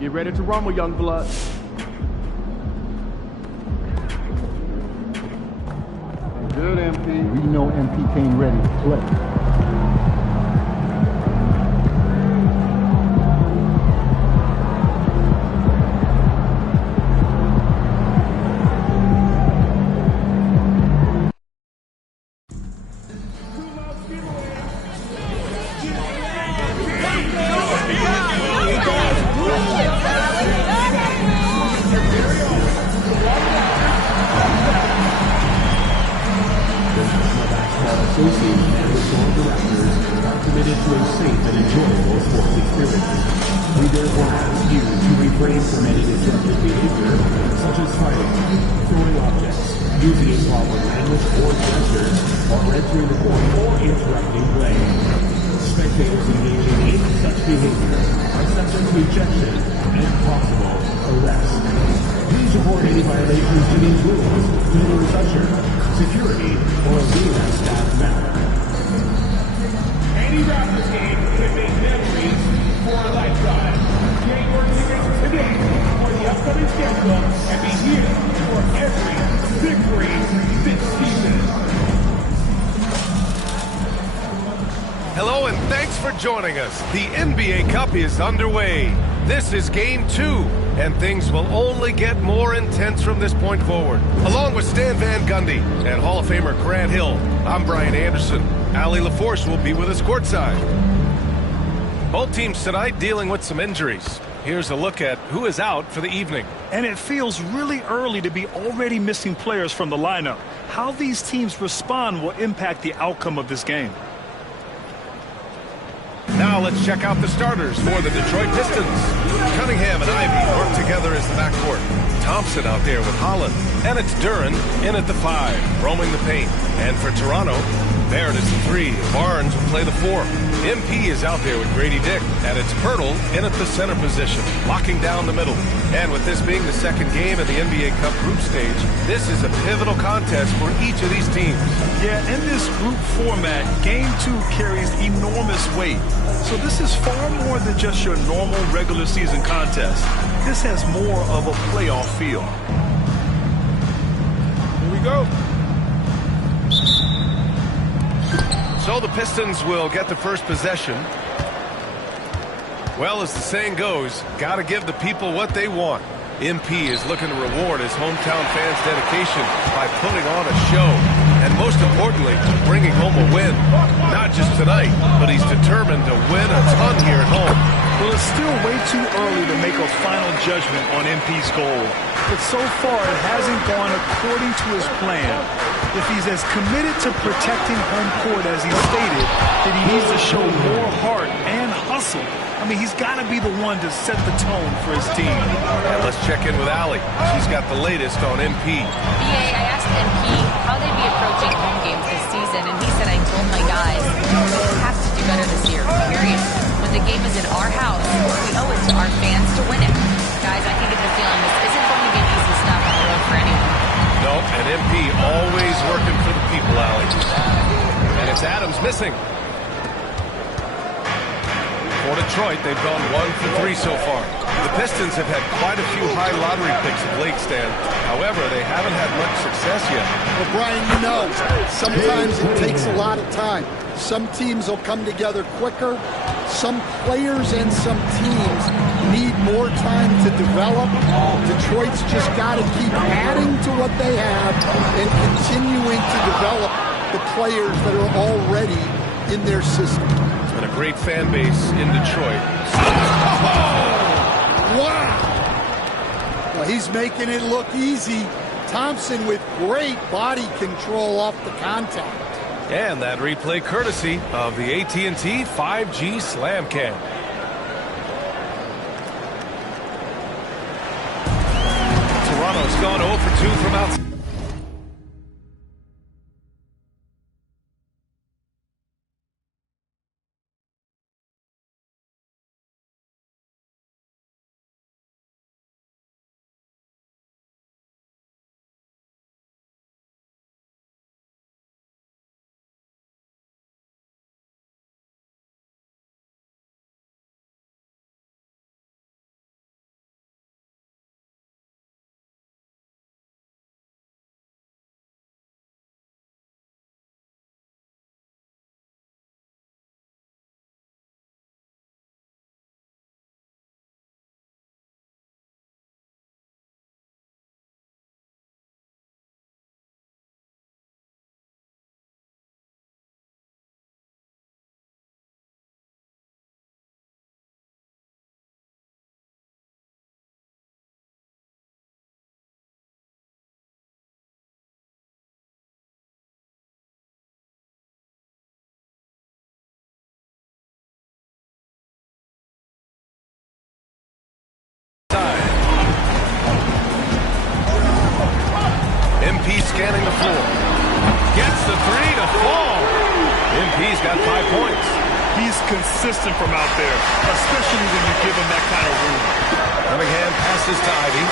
Get ready to rumble, young blood. Good, MP. We know MP came ready to play. Association and the board of directors are committed to a safe and enjoyable sports experience. We therefore ask you to refrain from any disruptive behavior, such as fighting, throwing objects, using improper language or gestures, or entering the court or interrupting play. Spectators engaging in such behavior are subject to ejection and possible arrest. Please report any violations to these rules to the usher, security, or arena staff member. Any Raptors game can make memories for a lifetime. Get your tickets today for the upcoming schedule and be here for every victory this season. Hello and thanks for joining us. The NBA Cup is underway. This is Game 2, and things will only get more intense from this point forward. Along with Stan Van Gundy and Hall of Famer Grant Hill, I'm Brian Anderson. Allie LaForce will be with us courtside. Both teams tonight dealing with some injuries. Here's a look at who is out for the evening. And it feels really early to be already missing players from the lineup. How these teams respond will impact the outcome of this game. Now let's check out the starters for the Detroit Pistons. Cunningham and Ivey work together as the backcourt. Thompson out there with Holland. And it's Duren in at the 5, roaming the paint. And for Toronto, Barrett is the 3. Barnes will play the 4. MP is out there with Grady Dick. And it's Pirtle in at the center position, locking down the middle. And with this being the second game in the NBA Cup group stage, this is a pivotal contest for each of these teams. Yeah, in this group format, Game 2 carries enormous weight. So this is far more than just your normal regular season contest. This has more of a playoff feel. Here we go. So the Pistons will get the first possession. Well, as the saying goes, gotta give the people what they want. MP is looking to reward his hometown fans' dedication by putting on a show. And most importantly, bringing home a win. Not just tonight, but he's determined to win a ton here at home. Well, it's still way too early to make a final judgment on MP's goal. But so far, it hasn't gone according to his plan. If he's as committed to protecting home court as he stated, then he needs to show more heart and hustle. I mean, he's got to be the one to set the tone for his team. And let's check in with Allie. She's got the latest on MP. BA, I asked MP how they'd be approaching home games this season, and he said, I told my guys, we have to do better this year, period. When the game is in our house, we owe it to our fans to win it. Guys, I can get the feeling this isn't going to be easy stuff on the road for anyone. No, and MP always working for the people, Allie. And it's Adams missing. For Detroit, they've gone 1 for 3 so far. The Pistons have had quite a few high lottery picks of late, Stan. However, they haven't had much success yet. Well, Brian, you know, sometimes it takes a lot of time. Some teams will come together quicker. Some players and some teams need more time to develop. Detroit's just got to keep adding to what they have and continuing to develop the players that are already in their system. And a great fan base in Detroit. Wow! Well, he's making it look easy. Thompson with great body control off the contact. And that replay courtesy of the AT&T 5G Slam Cam. Toronto's gone 0 for 2 from outside. MP scanning the floor. Gets the three to fall. MP's got 5 points. He's consistent from out there, especially when you give him that kind of room. Cunningham passes to Ivy.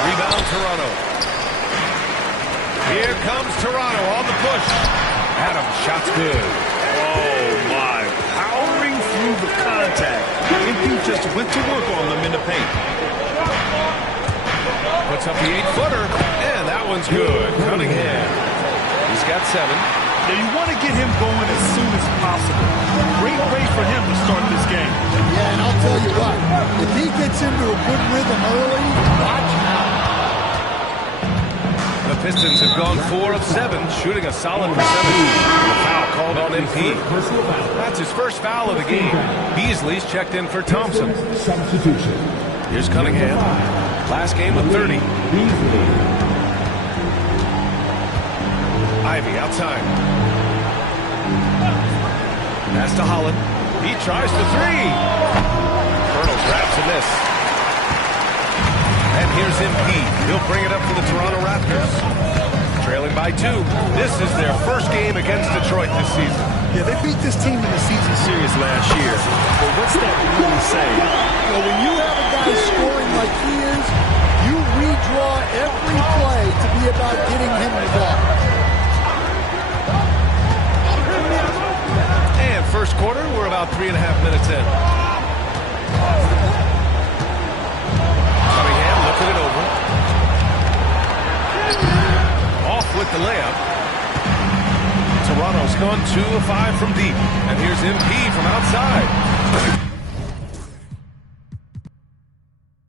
Rebound Toronto. Here comes Toronto on the push. Adams, shot's good. Oh, my. Powering through the contact. MP just went to work on them in the paint. Puts up the 8-footer, and that one's good. Cunningham. He's got 7. Now, you want to get him going as soon as possible. Great way for him to start this game. Yeah, and I'll tell you what, if he gets into a good rhythm early, watch out. The Pistons have gone 4 of 7, shooting a solid percentage. The foul called on MP. That's his first foul of the game. Beasley's checked in for Thompson. Substitution. Here's Cunningham. Last game with 30. Ivy outside. Pass to Holland. He tries the 3. Colonel grabs a miss. And here's MP. He'll bring it up for the Toronto Raptors. Trailing by 2. This is their first game against Detroit this season. Yeah, they beat this team in the season series last year. But what's that really say? Well, when you have a guy scoring like he is, you redraw every play to be about getting him the ball. And first quarter, we're about 3.5 minutes in. Cunningham looking it over. Off with the layup. Toronto's gone 2 of 5 from deep. And here's MP from outside.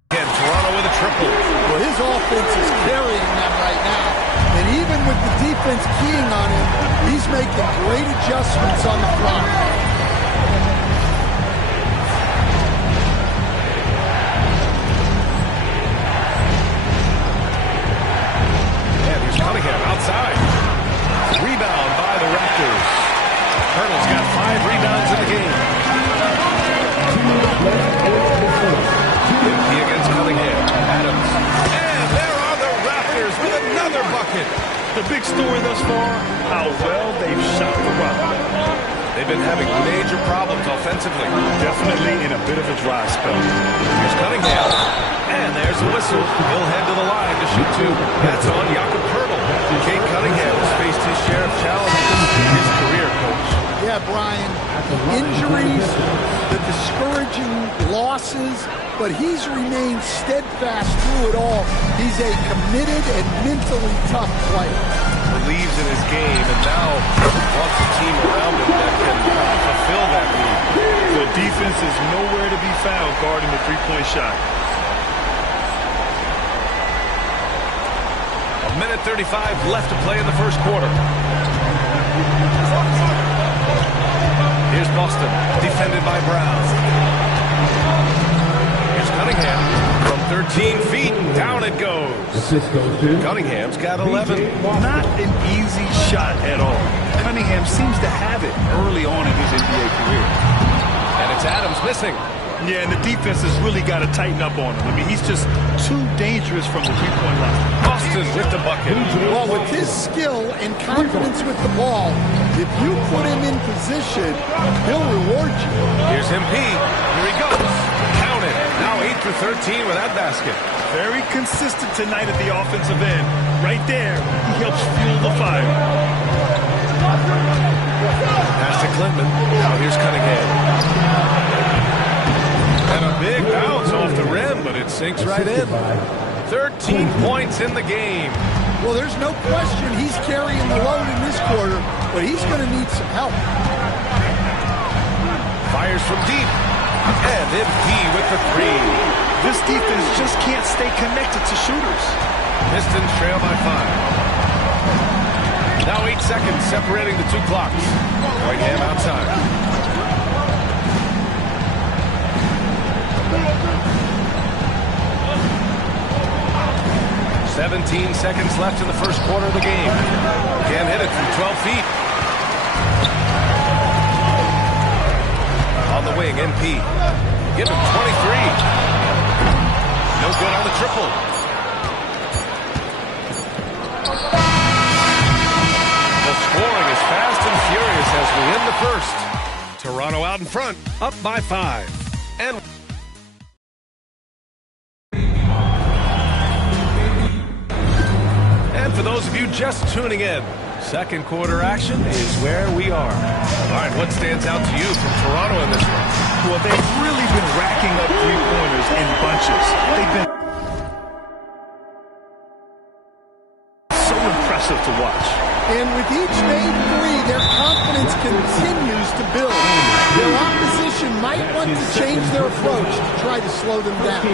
Again, Toronto with a triple. Well, his offense is carrying them right now. And even with the defense keying on him, he's making great adjustments on the fly. And here's Cunningham outside. Rebound by the Raptors. Colonel's got 5 rebounds in the game. MP against Cunningham. Adams. And there are the Raptors with another bucket. The big story thus far, how well they've shot the rock. They've been having major problems offensively. Definitely in a bit of a dry spell. Here's Cunningham. And there's the whistle. He'll head to the line to shoot 2. That's on Jakob Poeltl. Kate Cunningham has faced his share of challenges in his career, Coach. Yeah, Brian, injuries, the discouraging losses, but he's remained steadfast through it all. He's a committed and mentally tough player. Believes in his game and now wants a team around him that can fulfill that need. The defense is nowhere to be found guarding the three-point shot. 1:35 left to play in the first quarter. Here's Boston, defended by Brown. Here's Cunningham from 13 feet. Down it goes. Assist goes to Cunningham's got 11. Not an easy shot at all. Cunningham seems to have it early on in his NBA career. And it's Adams missing. Yeah, and the defense has really got to tighten up on him. I mean, he's just too dangerous from the three-point line. Boston with the bucket. Well, with his skill and confidence with the ball, if you put him in position, he'll reward you. Here's MP. Here he goes. Count it. Now 8 for 13 with that basket. Very consistent tonight at the offensive end. Right there, he helps fuel the fire. Pass to Clinton. Now here's Cunningham. And a big bounce off the rim, but it sinks right in. 13 points in the game. Well, there's no question he's carrying the load in this quarter, but he's going to need some help. Fires from deep. And MP with the 3. This defense just can't stay connected to shooters. Pistons trail by 5. Now 8 seconds separating the 2 clocks. Cunningham outside. 17 seconds left in the first quarter of the game. Can't hit it from 12 feet. On the wing, MP. Give him 23. No good on the triple. The scoring is fast and furious as we end the first. Toronto out in front, up by 5. And for those of you just tuning in, second quarter action is where we are. All right, what stands out to you from Toronto in this one? Well, they've really been racking up three-pointers in bunches. They've been so impressive to watch. And with each made three, their confidence continues to build. Their opposition might want to change their approach to try to slow them down.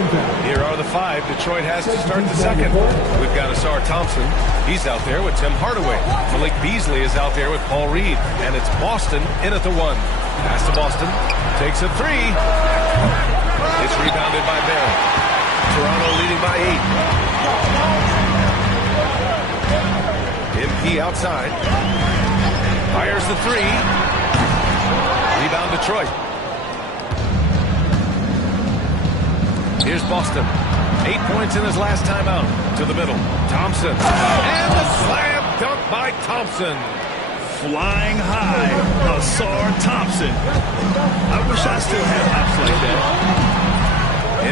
Here are the 5 Detroit has to start the second. We've got Asar Thompson. He's out there with Tim Hardaway. Malik Beasley is out there with Paul Reed. And it's Boston in at the 1. Pass to Boston. Takes a 3. It's rebounded by Barron. Toronto leading by 8. MP outside. Fires the 3. Rebound Detroit. Here's Boston. 8 points in his last time out. To the middle. Thompson. And the slam dunk by Thompson. Flying high, Asar Thompson. I wish I still had hops like that.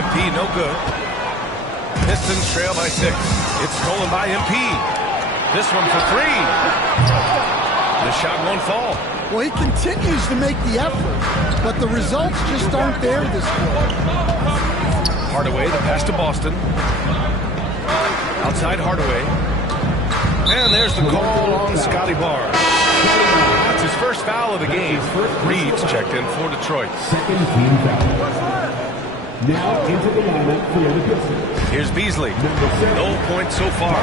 MP no good. Pistons trail by 6. It's stolen by MP. This one for 3. The shot won't fall. Well, he continues to make the effort, but the results just aren't there this quarter. Hardaway, the pass to Boston. Outside Hardaway. And there's the call on Scotty Barnes. That's his first foul of the game. Reed's checked in for Detroit. Second team foul. Now into the lineup for the Pistons. Here's Beasley. No points so far.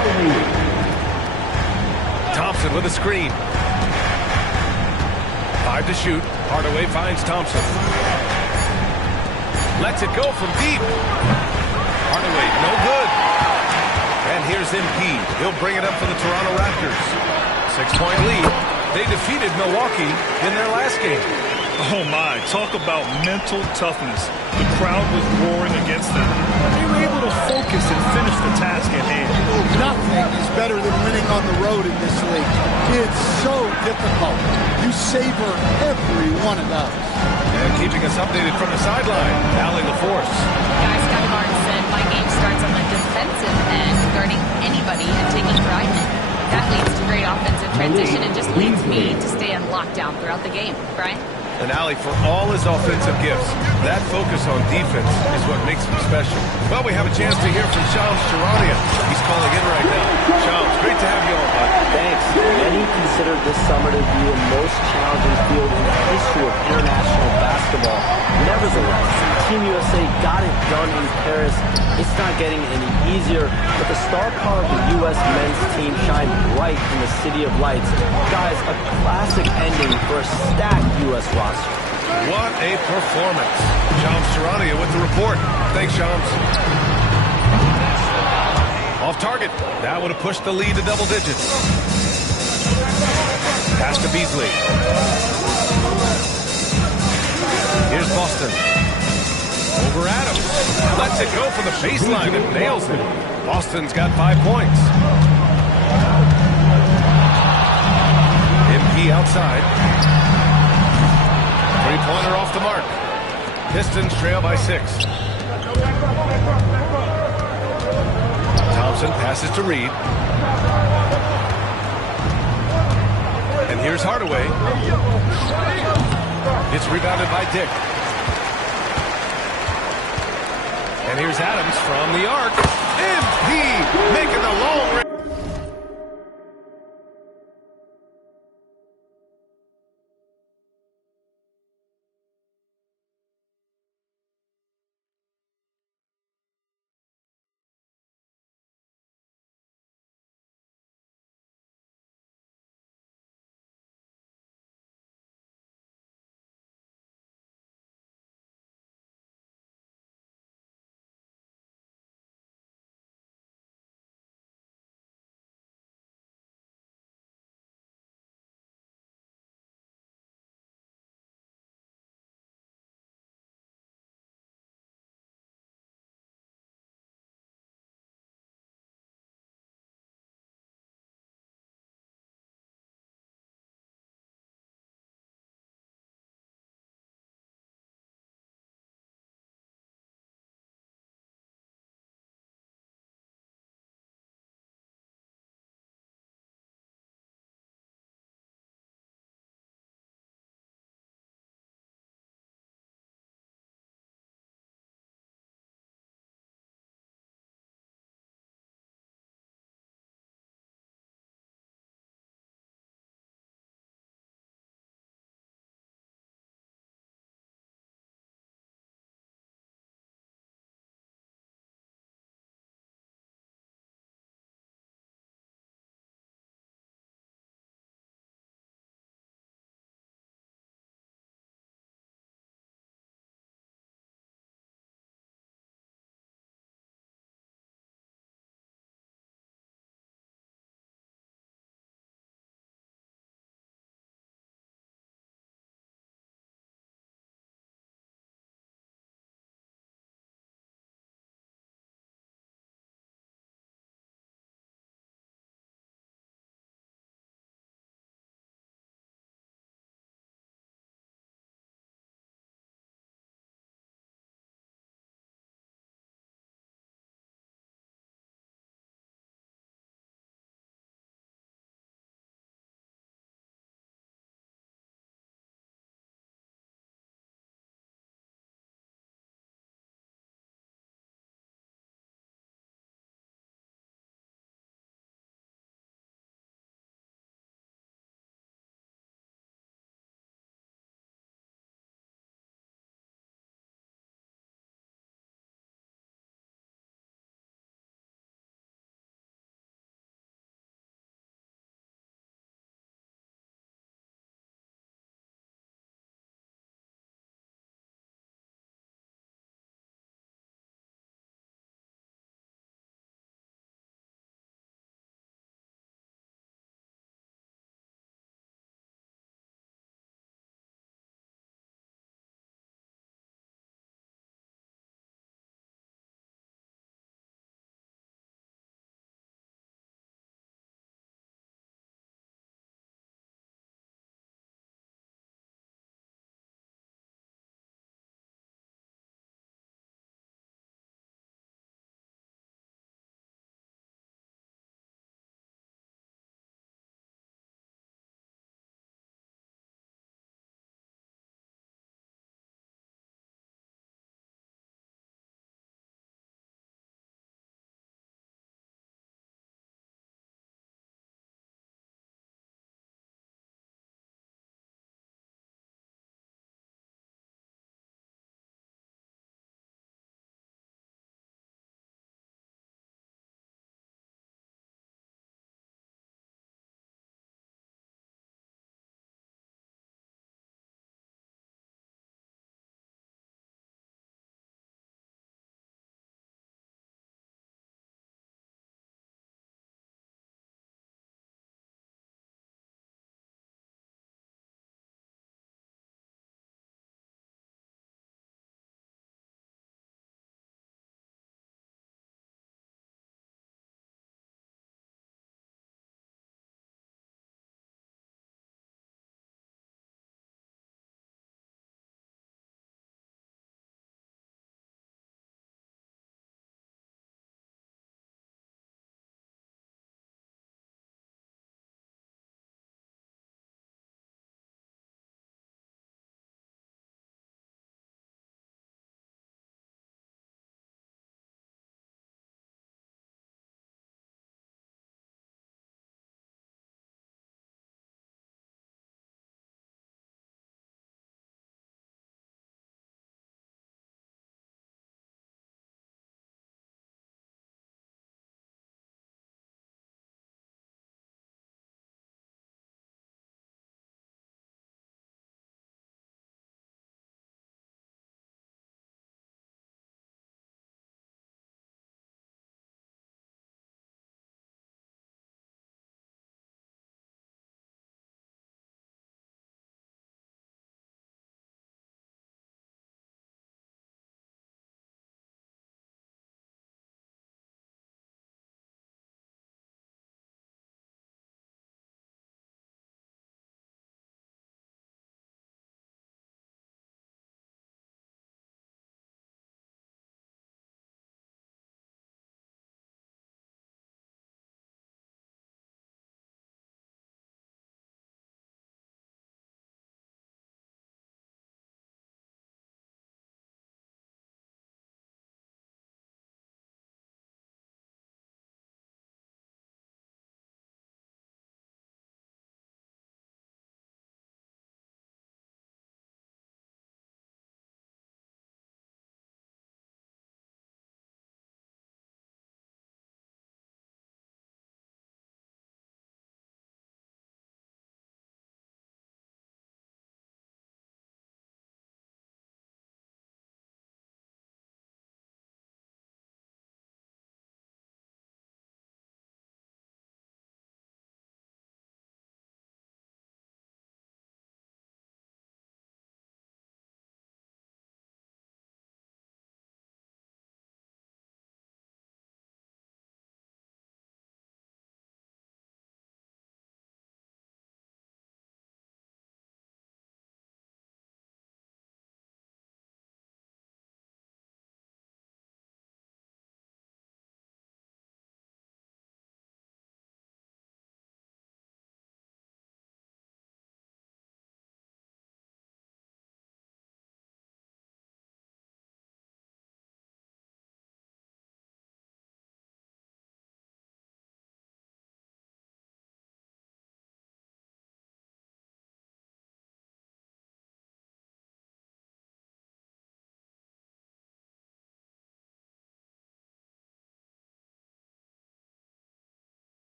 Thompson with a screen. 5 to shoot. Hardaway finds Thompson. Lets it go from deep. Hardaway, no good. And here's MP. He'll bring it up for the Toronto Raptors. 6-point lead. They defeated Milwaukee in their last game. Oh my, talk about mental toughness. The crowd was roaring against them. They were able to focus and finish the task at hand. Nothing is better than winning on the road in this league. It's so difficult. You savor every one of those. And keeping us updated from the sideline, Allie LaForce. Guys, Scotty Barnes said, my game starts on the defensive end, guarding anybody and taking pride in it. That leads to great offensive transition and just leads me to stay on lockdown throughout the game. Brian? And Allie, for all his offensive gifts, that focus on defense is what makes him special. Well, we have a chance to hear from Shams Charania. He's calling in right now. Shams, great to have you on, bud. Thanks. Many considered this summer to be the most challenging field in the history of international basketball. Nevertheless, Team USA got it done in Paris. It's not getting any easier, but the star power of the U.S. men's team shined bright in the City of Lights. Guys, a classic ending for a stacked U.S. roster. What a performance. Shams Charania with the report. Thanks, Shams. Off target. That would have pushed the lead to double digits. Pass to Beasley. Here's Boston. Over Adams. Lets it go for the baseline and nails it. Boston's got 5 points. MP outside. Three-pointer off the mark. Pistons trail by 6. Thompson passes to Reed. And here's Hardaway. It's rebounded by Dick. And here's Adams from the arc. MP making the long range.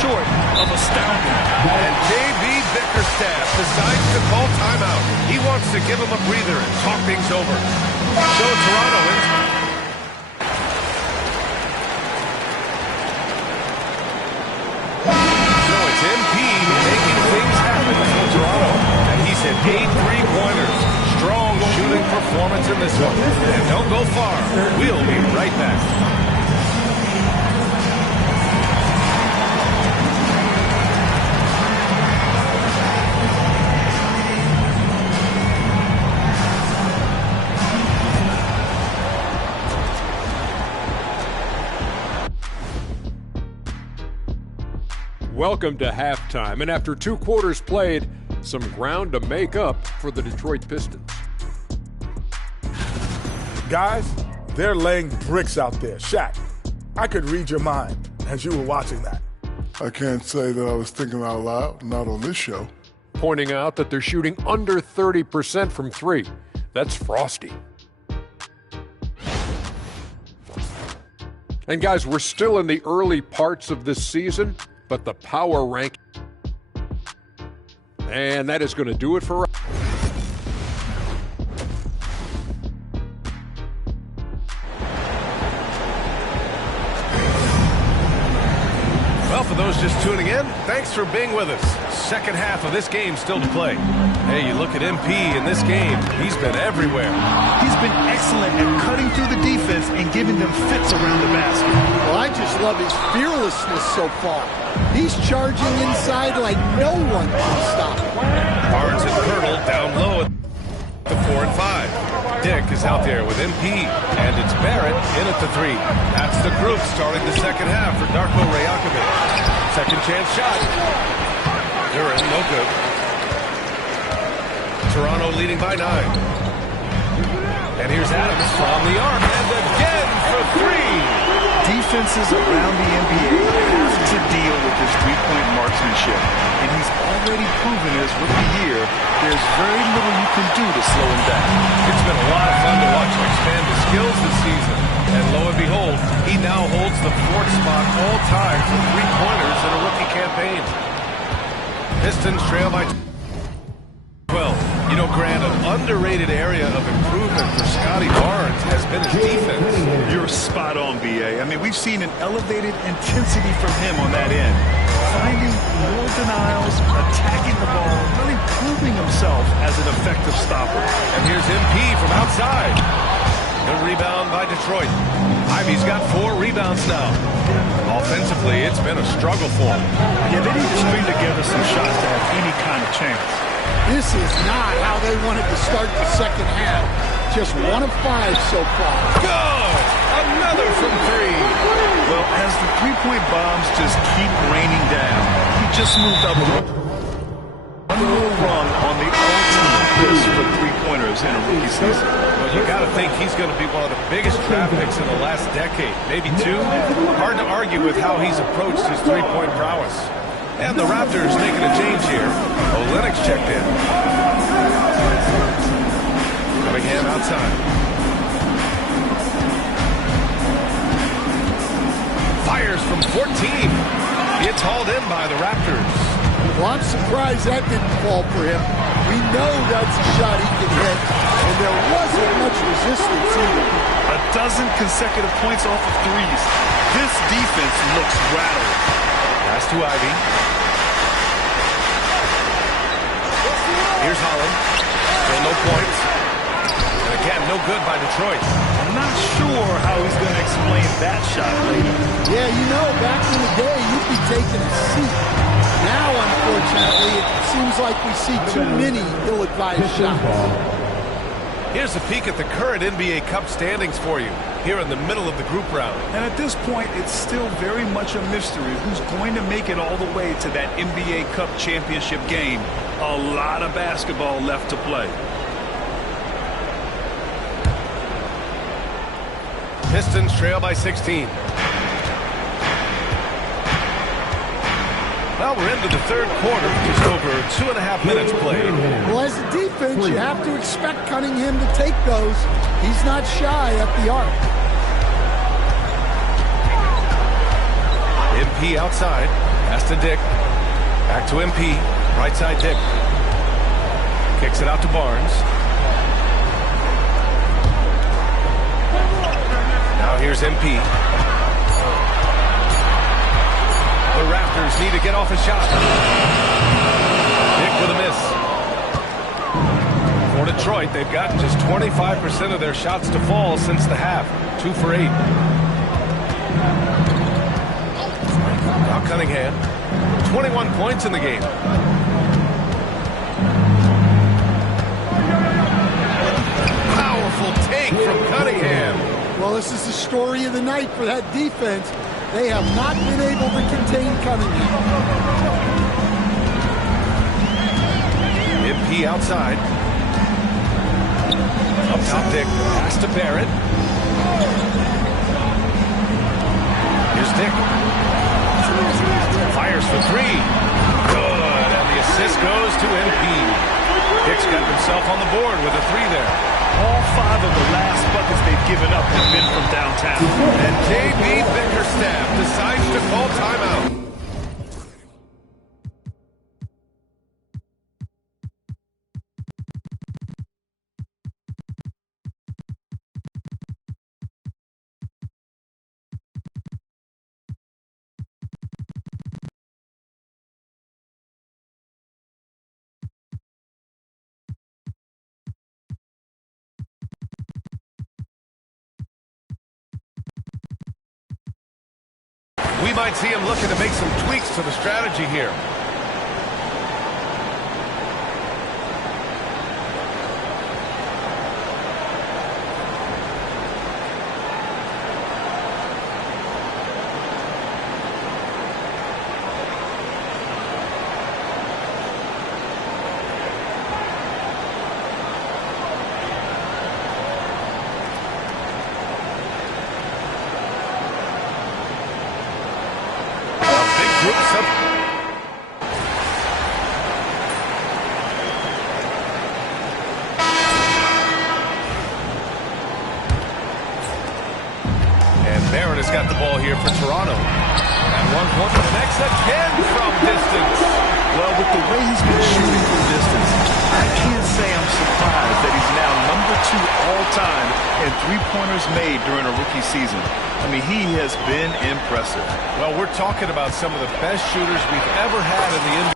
short of astounding. And J.B. Bickerstaff decides to call timeout. He wants to give him a breather and talk things over. So Toronto wins. So it's MP making things happen for Toronto. And he's hit 8 3-pointers. Strong shooting performance in this one. And don't go far. We'll be right back. Welcome to halftime, and after 2 quarters played, some ground to make up for the Detroit Pistons. Guys, they're laying bricks out there. Shaq, I could read your mind as you were watching that. I can't say that I was thinking out loud, not on this show. Pointing out that they're shooting under 30% from 3. That's frosty. And guys, we're still in the early parts of this season, but the power rank, and that is going to do it for us. Well, for those just tuning in, thanks for being with us. Second half of this game still to play. Hey, you look at MP in this game, he's been everywhere. He's been excellent at cutting through the defense and giving them fits around the basket. Well, I just love his fearlessness so far. He's charging inside like no one can stop him. Barnes and Pirtle down low at the 4 and 5. Dick is out there with MP, and it's Barrett in at the 3. That's the group starting the second half for Darko Rajakovic. Second chance shot. Duran, no good. Toronto leading by 9. And here's Adams from the arc, and again for 3. Defenses around the NBA have to deal with his three-point marksmanship, and he's already proven his rookie year there's very little you can do to slow him down. It's been a lot of fun to watch him expand his skills this season, and lo and behold, he now holds the 4th spot all time for three-pointers in a rookie campaign. Pistons trail by 12. You know, Grant, an underrated area of improvement for Scotty Barnes has been his defense. You're spot on, B.A. I mean, we've seen an elevated intensity from him on that end. Finding more denials, attacking the ball, really proving himself as an effective stopper. And here's MP from outside. Good rebound by Detroit. Ivy's got 4 rebounds now. Offensively, it's been a struggle for him. Yeah, they need to string together some shots to have any kind of chance. This is not how they wanted to start the second half. Just 1 of 5 so far. Good! Another from 3. Well, as the three-point bombs just keep raining down, he just moved up one more rung on the all-time list for three-pointers in a rookie season. Well, you got to think he's going to be one of the biggest draft picks in the last decade, maybe 2. Hard to argue with how he's approached his three-point prowess. And the Raptors making a change here. Olynyk checked in. Cunningham outside. Fires from 14. It's hauled in by the Raptors. Well, I'm surprised that didn't fall for him. We know that's a shot he can hit, and there wasn't much resistance either. A dozen consecutive points off of threes. This defense looks rattled. Pass to Ivy. Here's Holland. Still no points. And again, no good by Detroit. I'm not sure how he's going to explain that shot later. Yeah, you know, back in the day, you'd be taking a seat. Now, unfortunately, it seems like we see too many ill-advised shots. Here's a peek at the current NBA Cup standings for you, here in the middle of the group round. And at this point, it's still very much a mystery who's going to make it all the way to that NBA Cup championship game. A lot of basketball left to play. Pistons trail by 16. Well, we're into the third quarter, just over 2.5 minutes played. Well, as a defense, you have to expect Cunningham to take those. He's not shy at the arc. MP outside. Pass to Dick. Back to MP. Right side Dick. Kicks it out to Barnes. Now here's MP. The Raptors need to get off a shot. Dick with a miss. For Detroit, they've gotten just 25% of their shots to fall since the half. 2 for 8. Now Cunningham. 21 points in the game. Powerful take from Cunningham. Well, this is the story of the night for that defense. They have not been able to contain Cunningham. MP outside. Up top Dick. Pass to Barrett. Here's Dick. Fires for 3. Good. And the assist goes to MP. Dick's got himself on the board with a 3 there. All 5 of the last buckets they've given up have been from downtown. And J.B. Bickerstaff decides to call timeout. We might see him looking to make some tweaks to the strategy here. Groups up. And Barrett has got the ball here for Toronto. And 1 point connects again from distance. Well, with the way he's been shooting from distance, I can't say I'm surprised that he's now #2 all-time in three-pointers made during a rookie season. I mean, he has been impressive. Well, we're talking about some of the best shooters we've ever had in the NBA.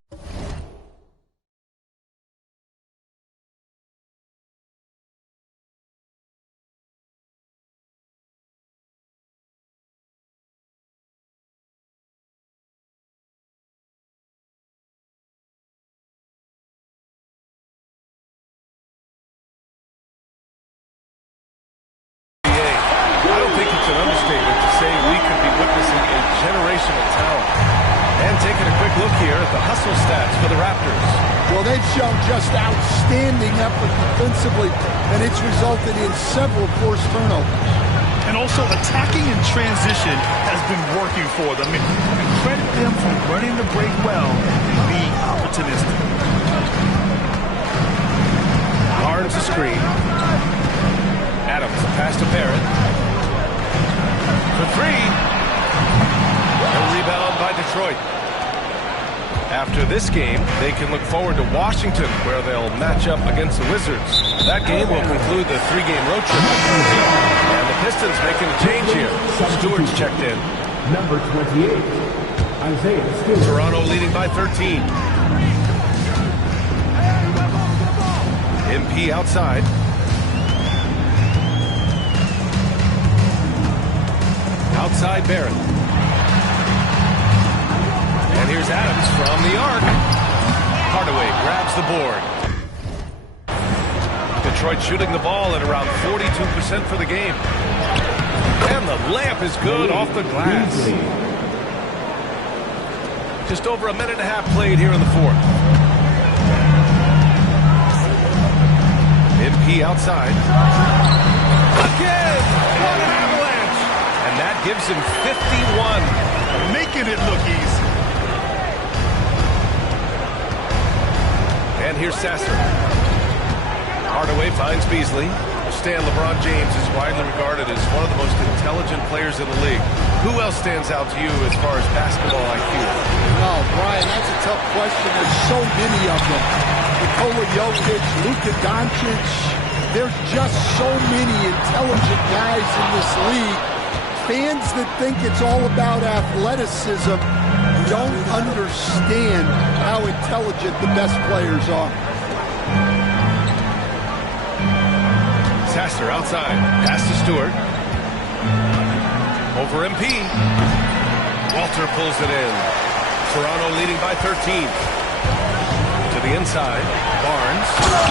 I don't think it's an understatement to say we could be witnessing a generational talent. And taking a quick look here at the hustle stats for the Raptors. Well, they've shown just outstanding effort defensively, and it's resulted in several forced turnovers. And also attacking in transition has been working for them. I mean, credit them for running the break well and being opportunistic. Barnes a screen. Adams, pass to Barrett. For 3. A rebound by Detroit. After this game, they can look forward to Washington, where they'll match up against the Wizards. That game will conclude the 3-game road trip. And the Pistons making a change here. Stewart's checked in. Number 28, Isaiah Stewart. Toronto leading by 13. MP outside. Outside Barrett. And here's Adams from the arc. Hardaway grabs the board. Detroit shooting the ball at around 42% for the game. And the layup is good off the glass. Just over a minute and a half played here in the fourth. MP outside. Again! What an avalanche! And that gives him 51. Making it look easy. And here's Sasser. Hardaway finds Beasley. Stan LeBron James is widely regarded as one of the most intelligent players in the league. Who else stands out to you as far as basketball IQ? Oh, Brian, that's a tough question. There's so many of them. Nikola Jokic, Luka Doncic. There's just so many intelligent guys in this league. Fans that think it's all about athleticism don't understand how intelligent the best players are. Sasser outside. Pass to Stewart. Over MP. Walter pulls it in. Toronto leading by 13. To the inside. Barnes.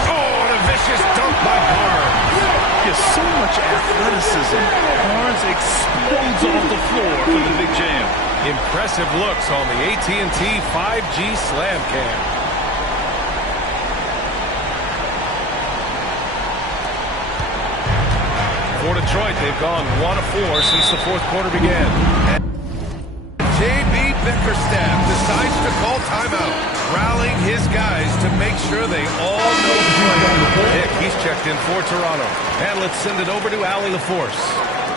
Oh, and a vicious dunk by Barnes. There's so much athleticism. Barnes explodes off the floor for the big jam. Impressive looks on the AT&T 5G Slam Cam. For Detroit, they've gone 1 of 4 since the fourth quarter began. And J.B. Bickerstaff decides to call timeout, rallying his guys to make sure they all know the play. Nick, he's checked in for Toronto. And let's send it over to Allie LaForce.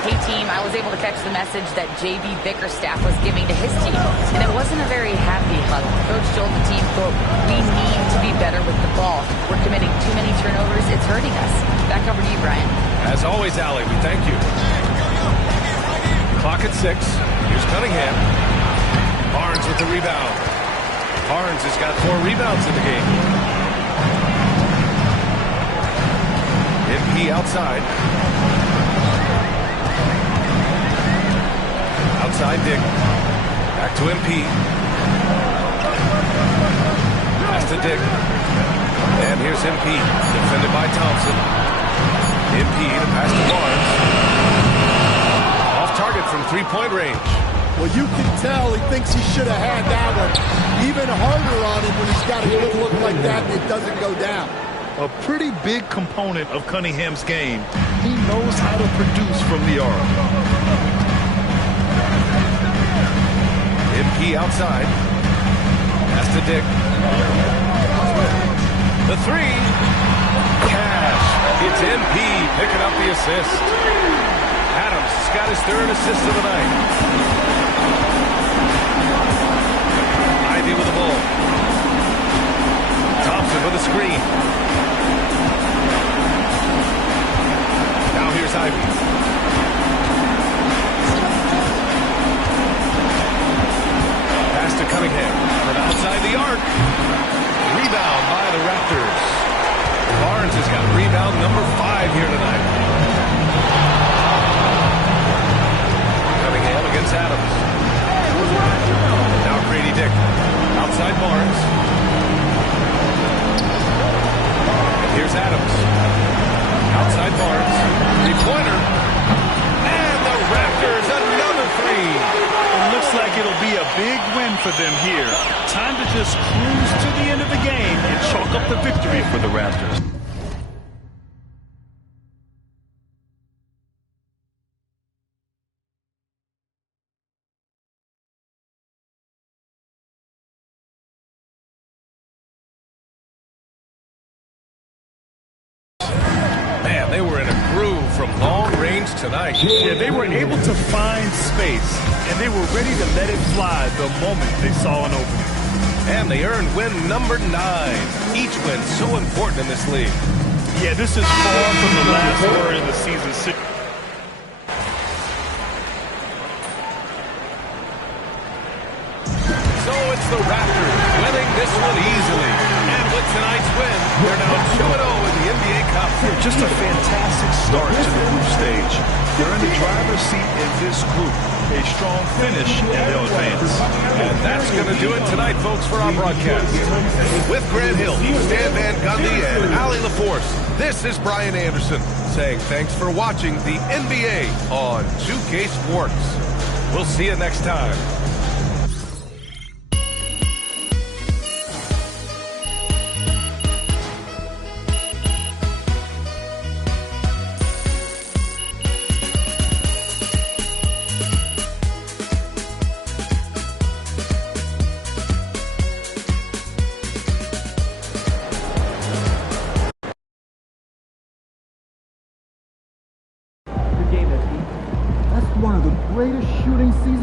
Hey, team, I was able to catch the message that J.B. Bickerstaff was giving to his team, and it wasn't a very happy huddle. Coach told the team, quote, "We need to be better with the ball. We're committing too many turnovers. It's hurting us." Back over to you, Brian. As always, Allie, we thank you. Clock at 6. Here's Cunningham. Barnes with the rebound. Barnes has got 4 rebounds in the game. MP outside. Outside Dick. Back to MP. Pass to Dick. And here's MP. Defended by Thompson. MP to pass to Barnes. Off target from three-point range. Well, you can tell he thinks he should have had that one. Even harder on him when he's got a good look like that and it doesn't go down. A pretty big component of Cunningham's game. He knows how to produce from the arc. MP outside. Pass to Dick. The 3. Cash. It's MP picking up the assist. Adams has got his 3rd assist of the night. Ivy with the ball. Thompson with a screen. Now here's Ivy. Pass to Cunningham from outside the arc. Rebound by the Raptors. Barnes has got rebound number 5 here tonight. Cunningham against Adams. Now Grady Dick. Outside Barnes. And here's Adams. Outside Barnes. 3-pointer. And the Raptors another 3. It looks like it'll be a big win for them here. Time to just cruise to the end of the game and chalk up the victory for the Raptors. Man, they were in a groove from long range tonight. Yeah, they were able to find space, and they were ready to let it fly the moment they saw an opening. And they earned win number 9. Each win so important in this league. Yeah, this is far from the last word in the season. So it's the Raptors winning this one easily. And with tonight's win, they're now 2-0 in the NBA Cup. Yeah, just a fantastic start to the group stage. They're in the driver's seat in this group. A strong finish, and they'll advance. And that's going to do it tonight, folks, for our broadcast. With Grant Hill, Stan Van Gundy, and Allie LaForce, this is Brian Anderson saying thanks for watching the NBA on 2K Sports. We'll see you next time. One of the greatest shooting seasons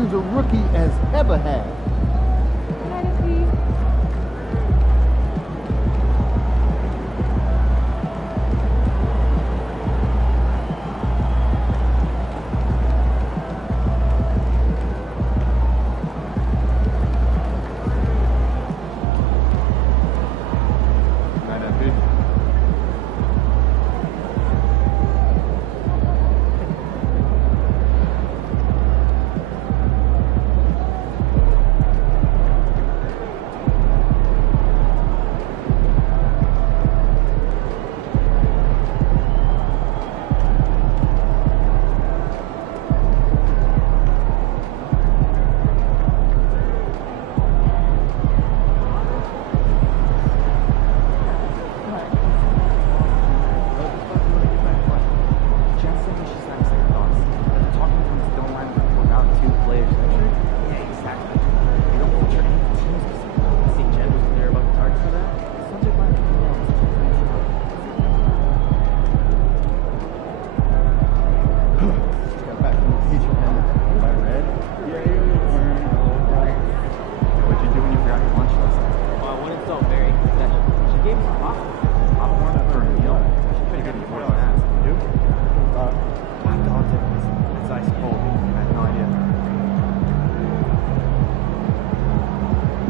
It's ice cold. I have no idea.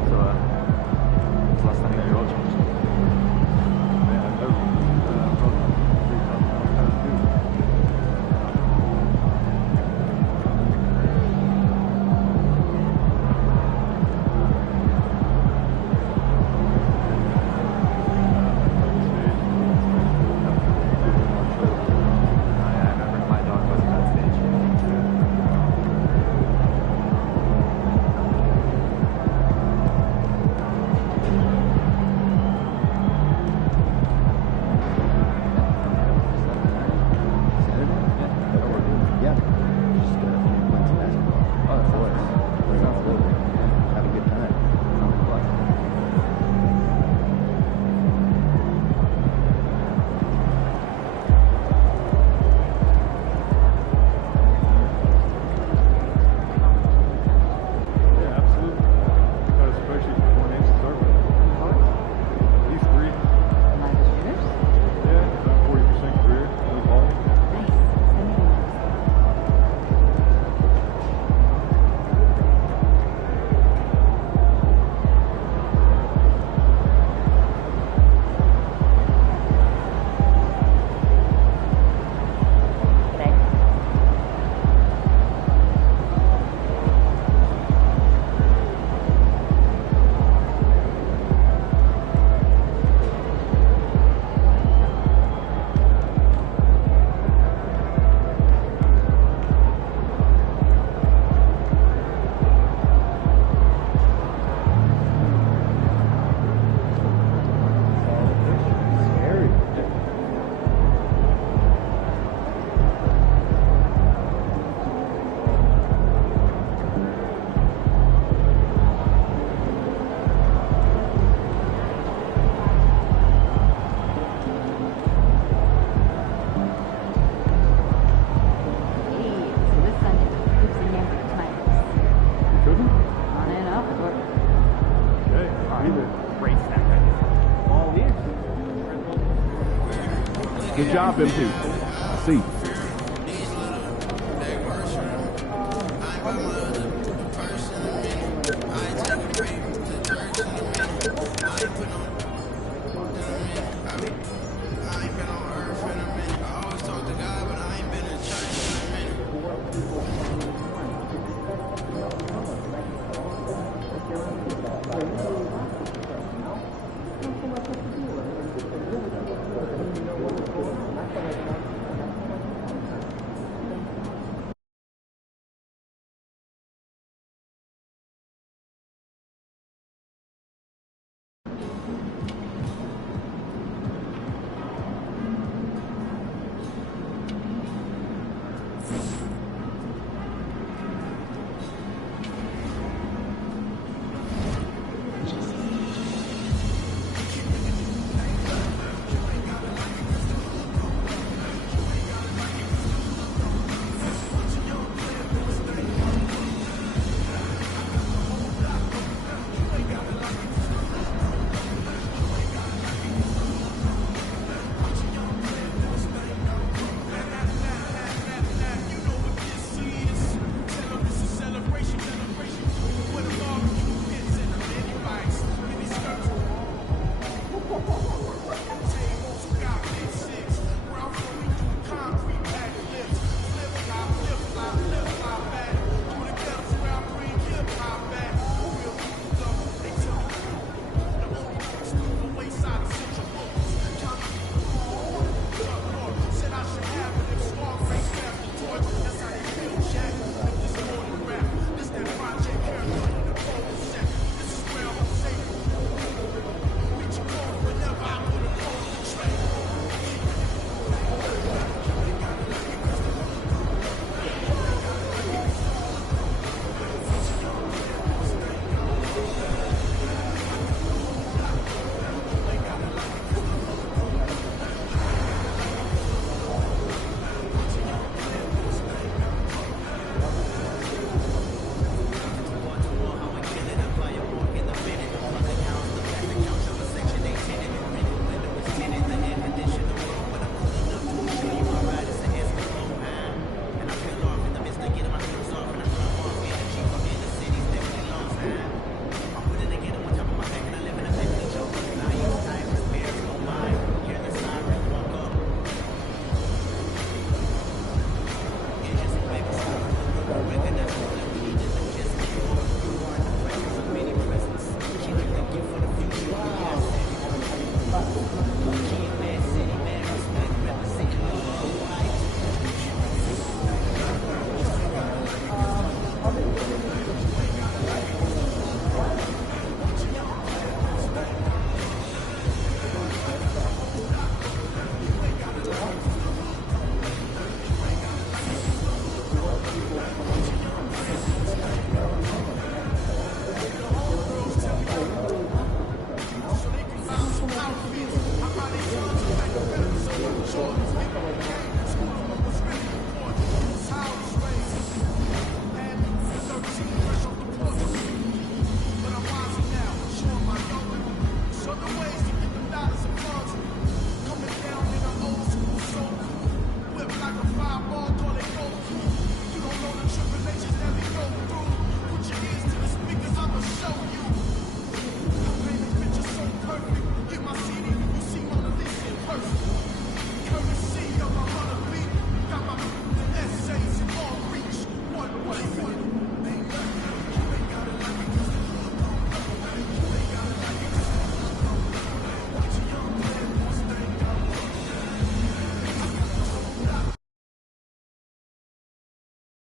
So, when's the last time you got your oil changed? Yeah, I've never broken 3,000 pounds too. Good job, M2. See.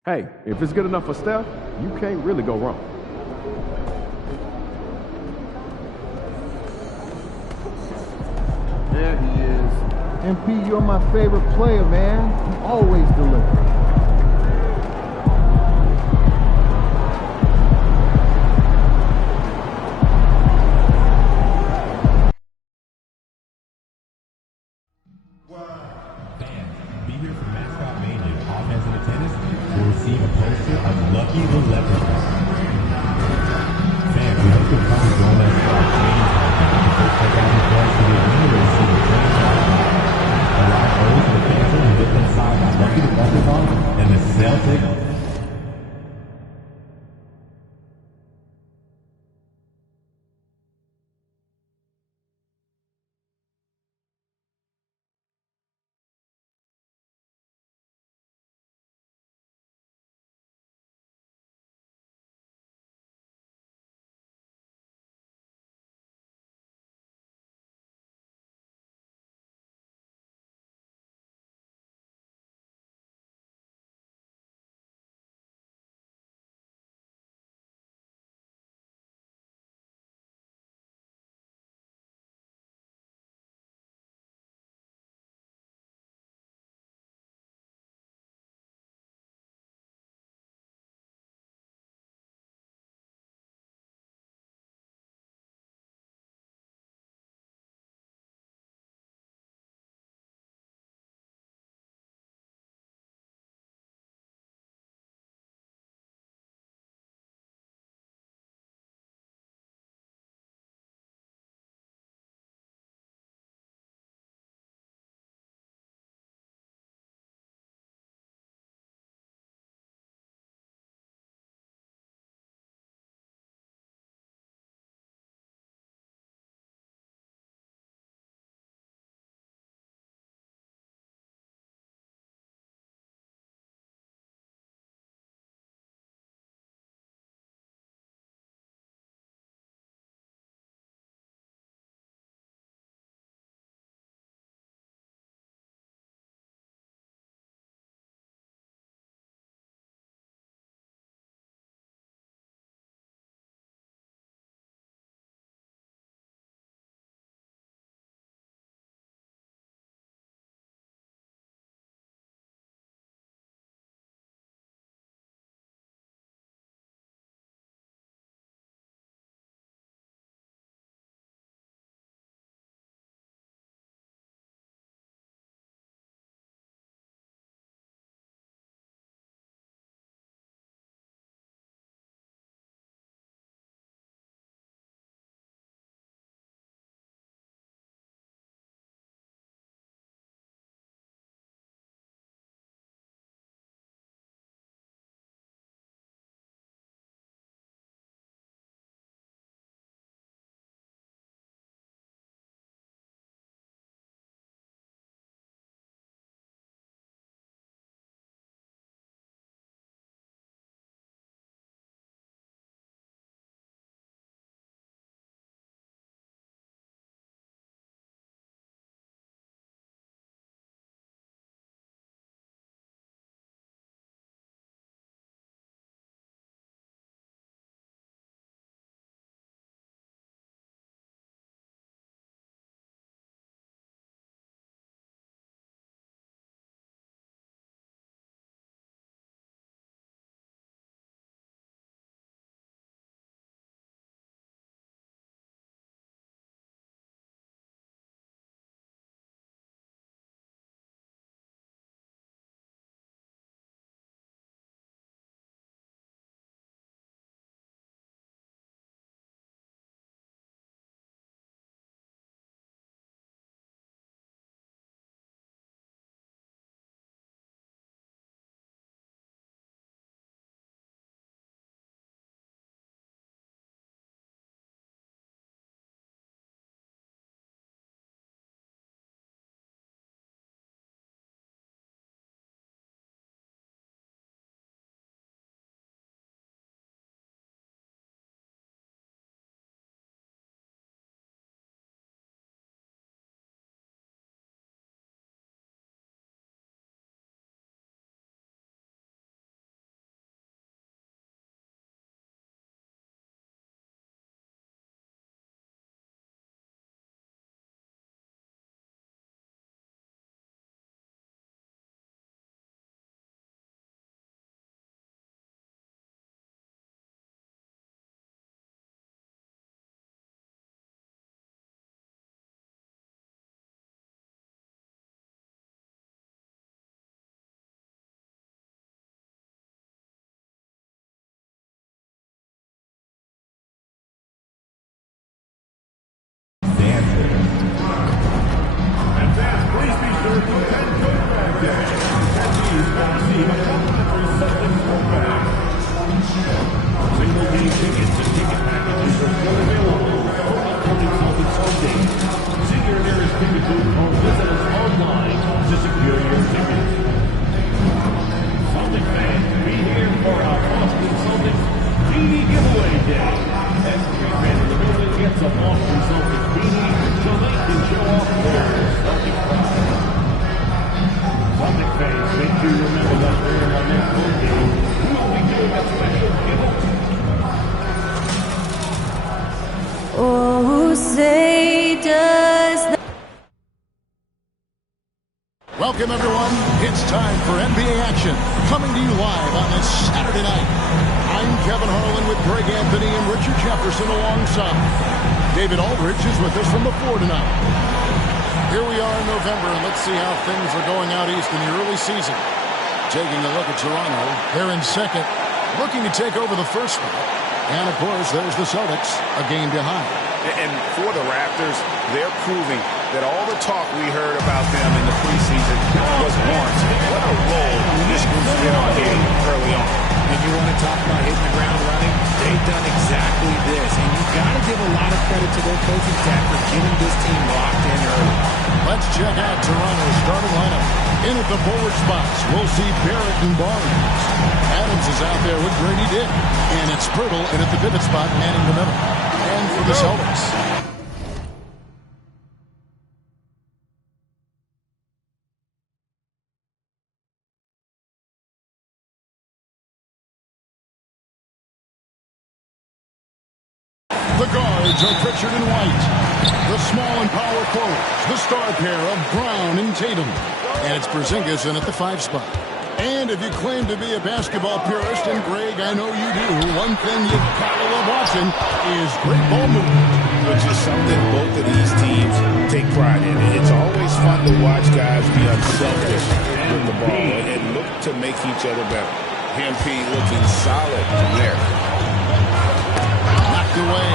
Hey, if it's good enough for Steph, you can't really go wrong. There he is. MP, you're my favorite player, man. You always deliver. Be here for Mascot Mania, offense and attendance will receive a poster of Lucky the Leprechaun. Fans, we hope you'll come and join us for our training time. The first takeout is for us to the arena to receive a training time. Arrive early to the pantry and get inside by Lucky the Leprechaun and the Celtic or visit us online to secure your tickets. Celtic fans, be here for our Boston Celtics Beanie Giveaway Day. Every fan in the building gets a Boston Celtics beanie so they can show off their Celtic pride. Celtic fans, make sure you remember that during our next home game, we will be doing a special giveaway. Oh, say does the... Welcome, everyone. It's time for NBA action, coming to you live on this Saturday night. I'm Kevin Harlan with Greg Anthony and Richard Jefferson alongside. David Aldridge is with us from the floor tonight. Here we are in November, and let's see how things are going out east in the early season. Taking a look at Toronto, they're in second, looking to take over the first spot. And, of course, there's the Celtics, a game behind. And for the Raptors, they're proving that all the talk we heard about them in the preseason was warranted. What a role this group's been on here early on. And you want to talk about hitting the ground running? They've done exactly this. And you've got to give a lot of credit to their coaching staff for getting this team locked in early. Let's check out Toronto's starting lineup. In at the forward spots, we'll see Barrett and Barnes. Adams is out there with Grady Dick. And it's Pirtle in at the pivot spot, manning the middle. And for the Celtics, the guards are Pritchard and White. The small and power forwards, the star pair of Brown and Tatum. And it's Porzingis in at the 5 spot. And if you claim to be a basketball purist, and Greg, I know you do, one thing you gotta love watching is great ball movement. Which is something both of these teams take pride in. It's always fun to watch guys be unselfish with the ball and look to make each other better. MP looking solid there. Knocked away.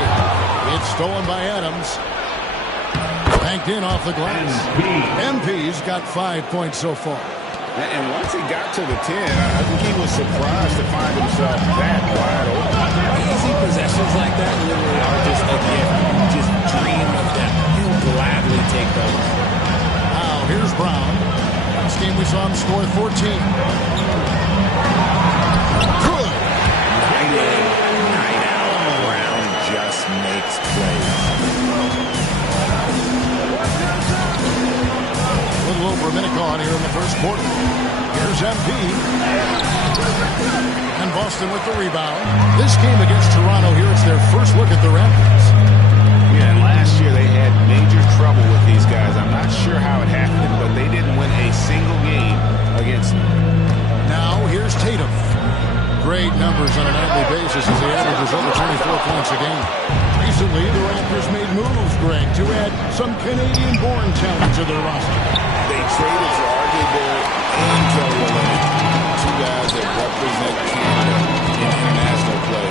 It's stolen by Adams. Banked in off the glass. MP's got 5 points so far. And once he got to the 10, I think he was surprised to find himself that wide open. Easy possessions like that literally are just a gift. You just dream of them. He'll gladly take those. Now, here's Brown. Last game we saw him score 14. Good. Night in, night out. Brown just makes plays. A little over a minute gone here in the first quarter. Here's MP. And Boston with the rebound. This game against Toronto here, it's their first look at the Raptors. Yeah, last year they had major trouble with these guys. I'm not sure how it happened, but they didn't win a single game against them. Now, here's Tatum. Great numbers on a nightly basis as he averages over 24 points a game. Recently, the Raptors made moves, Greg, to add some Canadian-born talent to their roster. They traded for R.J. Barrett and Kelly Olynyk, two guys that represent Canada in international play,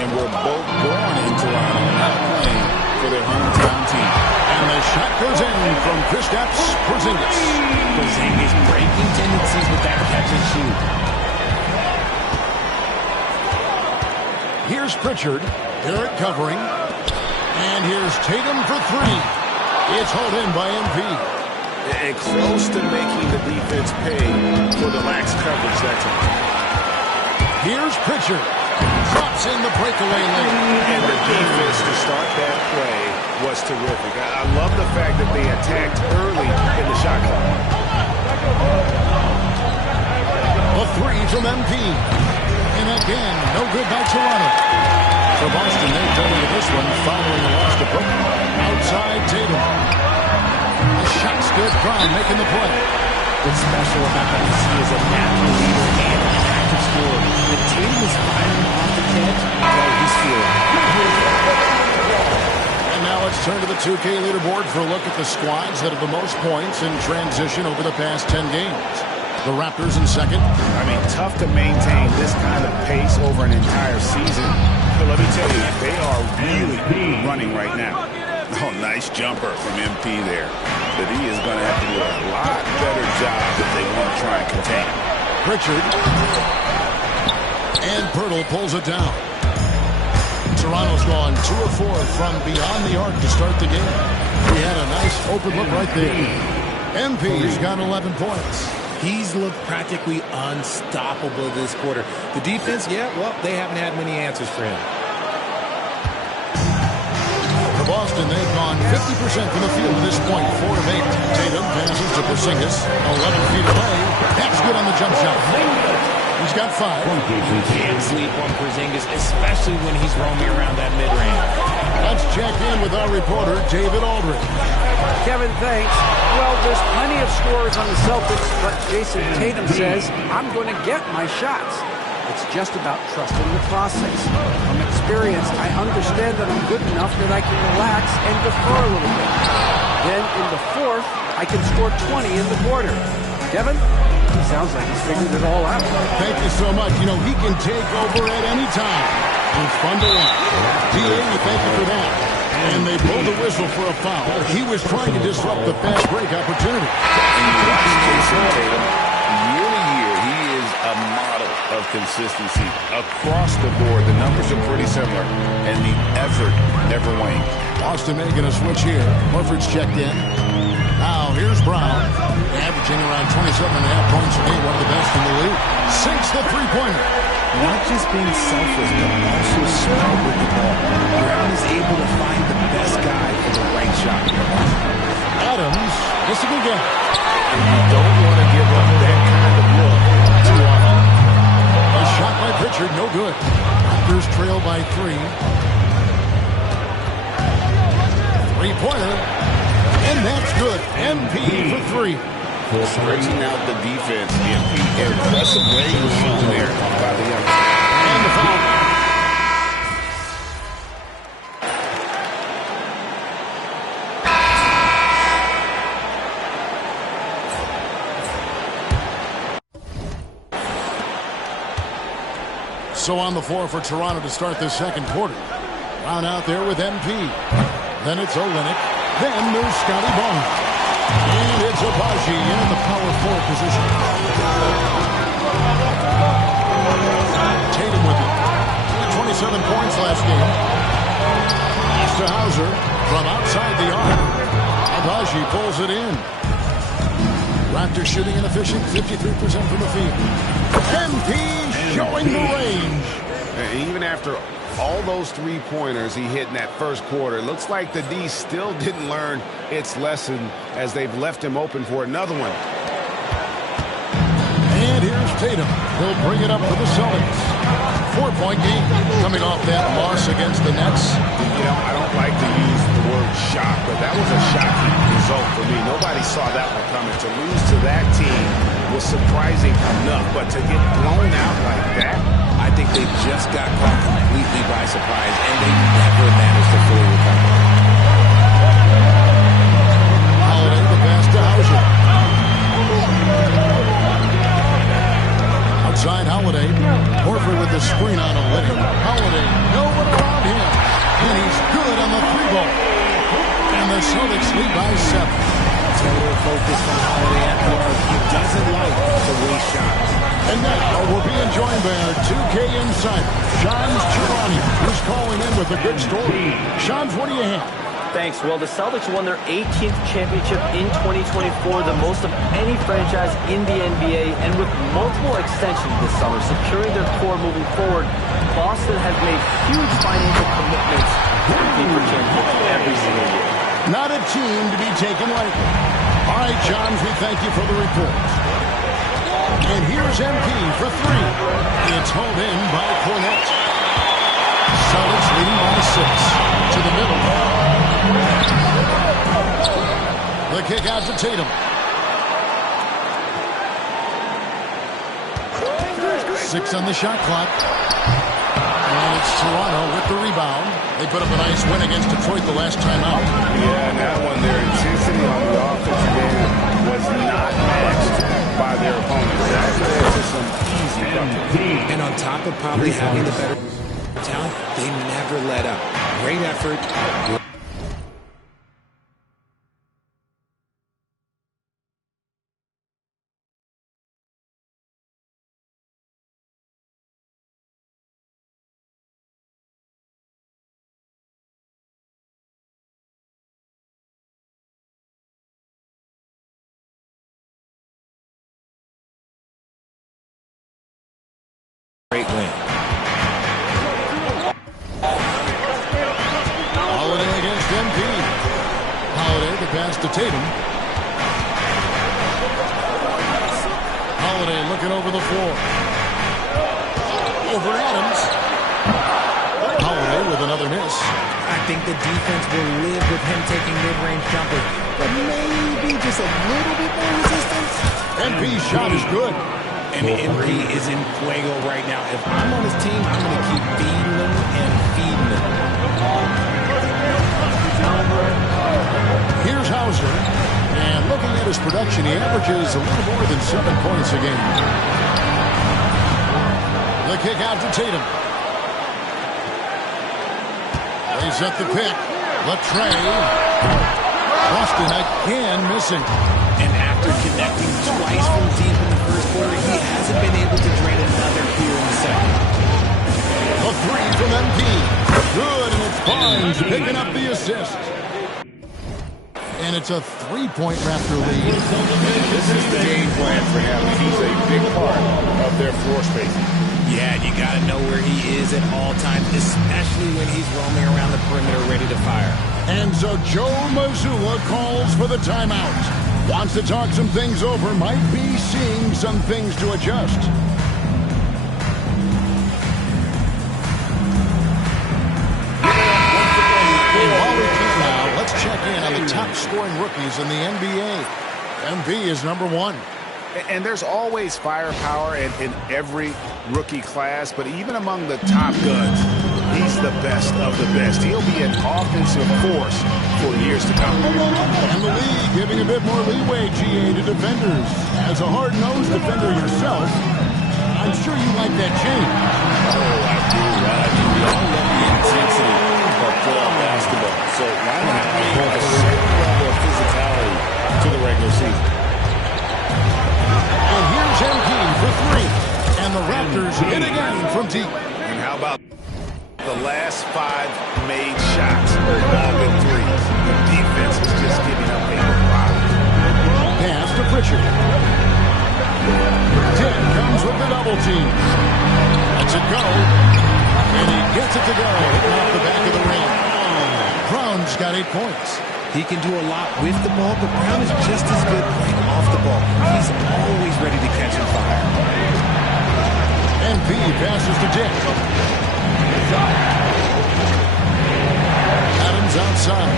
and were both born in Toronto, not playing for their hometown team. And the shot goes in from Kristaps Porzingis. Porzingis breaking tendencies with that catch and shoot. Here's Pritchard. Barrett covering. And here's Tatum for 3. It's hauled in by MP. And close to making the defense pay for the lax coverage that time. Here's Pritchard. Drops in the breakaway lane. And the defense to start that play was terrific. I love the fact that they attacked early in the shot clock. A 3 from MP. And again, no good by Toronto. For Boston, they go into this one following the loss to Brooklyn. Outside Tatum. The shot's good. Brown making the play. What's special about that is he is a natural leader and an active scorer. When Tatum is firing off the catch, he's feeling. And now let's turn to the 2K leaderboard for a look at the squads that have the most points in transition over the past 10 games. The Raptors in second. I mean, tough to maintain this kind of pace over an entire season. But let me tell you, they are really running right now. Oh, nice jumper from MP there. But he is going to have to do a lot better job if they want to try and contain him. Pritchard. And Pirtle pulls it down. Serrano's gone 2 of 4 from beyond the arc to start the game. He had a nice open look right there. MP's got 11 points. He's looked practically unstoppable this quarter. The defense, yeah, well, they haven't had many answers for him. For Boston, they've gone 50% from the field at this point, 4 of 8. Tatum passes to Porzingis, 11 feet away. That's good on the jump shot. He's got 5. You can't sleep on Porzingis, especially when he's roaming around that mid-range. Let's check in with our reporter, David Aldridge. Kevin, thanks. Well, there's plenty of scorers on the Celtics, but Jason Tatum says, I'm going to get my shots. It's just about trusting the process. From experience, I understand that I'm good enough that I can relax and defer a little bit. Then in the fourth, I can score 20 in the quarter. Kevin, he sounds like he's figured it all out. Thank you so much. You know, he can take over at any time. It's fun to watch. DA, thank you for that. And they pulled the whistle for a foul. He was trying to disrupt the fast break opportunity. And you watch Jason Tatum, year to year, he is a model of consistency. Across the board, the numbers are pretty similar, and the effort never wanes. Boston making a switch here. Horford's checked in. Now, here's Brown, averaging around 27.5 points a game, one of the best in the league. Sinks the three-pointer. Not just being selfless, but also smart with the ball. Brown is able to find the best guy for the right shot. Adams, missing again. And you don't want to give up that kind of look too often. A shot by Pritchard, no good. Raptors trail by 3. Three-pointer. And that's good. MP for 3. Stretching out the defense. MP, impressive range was shown there by the young. And the foul. So on the floor for Toronto to start the second quarter. Brown out there with MP. Then it's Olynyk. Then there's Scotty Barnes. And it's Abaji in the power forward position. Tatum with it. 27 points last game. Pass to Hauser from outside the arc. Abaji pulls it in. Raptors shooting inefficient, 53% from the field. MP showing the range. And even after all those three-pointers he hit in that first quarter, it looks like the D still didn't learn its lesson as they've left him open for another one. And here's Tatum. He'll bring it up for the Celtics. 4-point game coming off that loss against the Nets. You know, I don't like to use the word shock, but that was a shocking result for me. Nobody saw that one coming. To lose to that team was surprising enough, but to get blown out like that, I think they just got caught completely by surprise, and they never managed to fully recover. Holiday, the pass to Hauser. Outside Holiday. Horford with the screen on Olynyk. Holiday, no one around him. And he's good on the 3-ball. And the Celtics lead by 7. Total focus from Holiday at the arc. He doesn't like to waste shots. And now we're being joined by our 2K insider, Shams Charania, who's calling in with a good story. Shams, what do you have? Thanks. Well, the Celtics won their 18th championship in 2024, the most of any franchise in the NBA, and with multiple extensions this summer, securing their core moving forward, Boston has made huge financial commitments to compete for championships every single year. Not a team to be taken lightly. All right, Shams, we thank you for the report. And here's MP for 3. It's home in by Cornette. Celtics leading by 6. To the middle. The kick out to Tatum. 6 on the shot clock. And it's Toronto with the rebound. They put up a nice win against Detroit the last time out. Yeah, and that one, their intensity on the offensive end was not matched by their opponents. That led to some easy buckets. And on top of probably having the better talent, they never let up. Great effort. great win. Holiday against MP. Holiday the pass to Tatum. Holiday looking over the floor. Over Adams. Holiday with another miss. I think the defense will live with him taking mid-range jumpers, but maybe just a little bit more resistance. MP's shot is good. And MP is in fuego right now. If I'm on his team, I'm going to keep feeding them and feeding them. Here's Hauser. And looking at his production, he averages a little more than 7 points a game. The kick out to Tatum. Lays up the pick. Latrey. Boston again missing. And after connecting twice from deep in the first quarter, he hasn't been able to drain another here in the second. A three from MP. Good, and it's Barnes picking up the assist. And it's a 3-point Raptor lead. This is the game plan for him. He's a big part of their floor spacing. Yeah, you got to know where he is at all times, especially when he's roaming around the perimeter ready to fire. And so Joe Mazzulla calls for the timeout. Wants to talk some things over, might be seeing some things to adjust. And while we can now, let's check in on the top scoring rookies in the NBA. MP is number 1. And there's always firepower in every rookie class, but even among the top guns, he's the best of the best. He'll be an offensive force for years to come. And the league giving a bit more leeway, GA, to defenders. As a hard-nosed defender yourself, I'm sure you like that change. Oh, I do. We all love the intensity of playoff basketball. So why not bring a certain level of physicality to the regular season? And here's MP for 3. And the Raptors hit again from deep. And how about the last 5 made shots have all been threes? The defense is just giving up a lot. Pass to Pritchard. Dick comes with the double team. Lets it go. And he gets it to go. Hitting off the back of the rim. Brown's got 8 points. He can do a lot with the ball, but Brown is just as good playing off the ball. He's always ready to catch and fire. MP passes to Dick. Adams outside.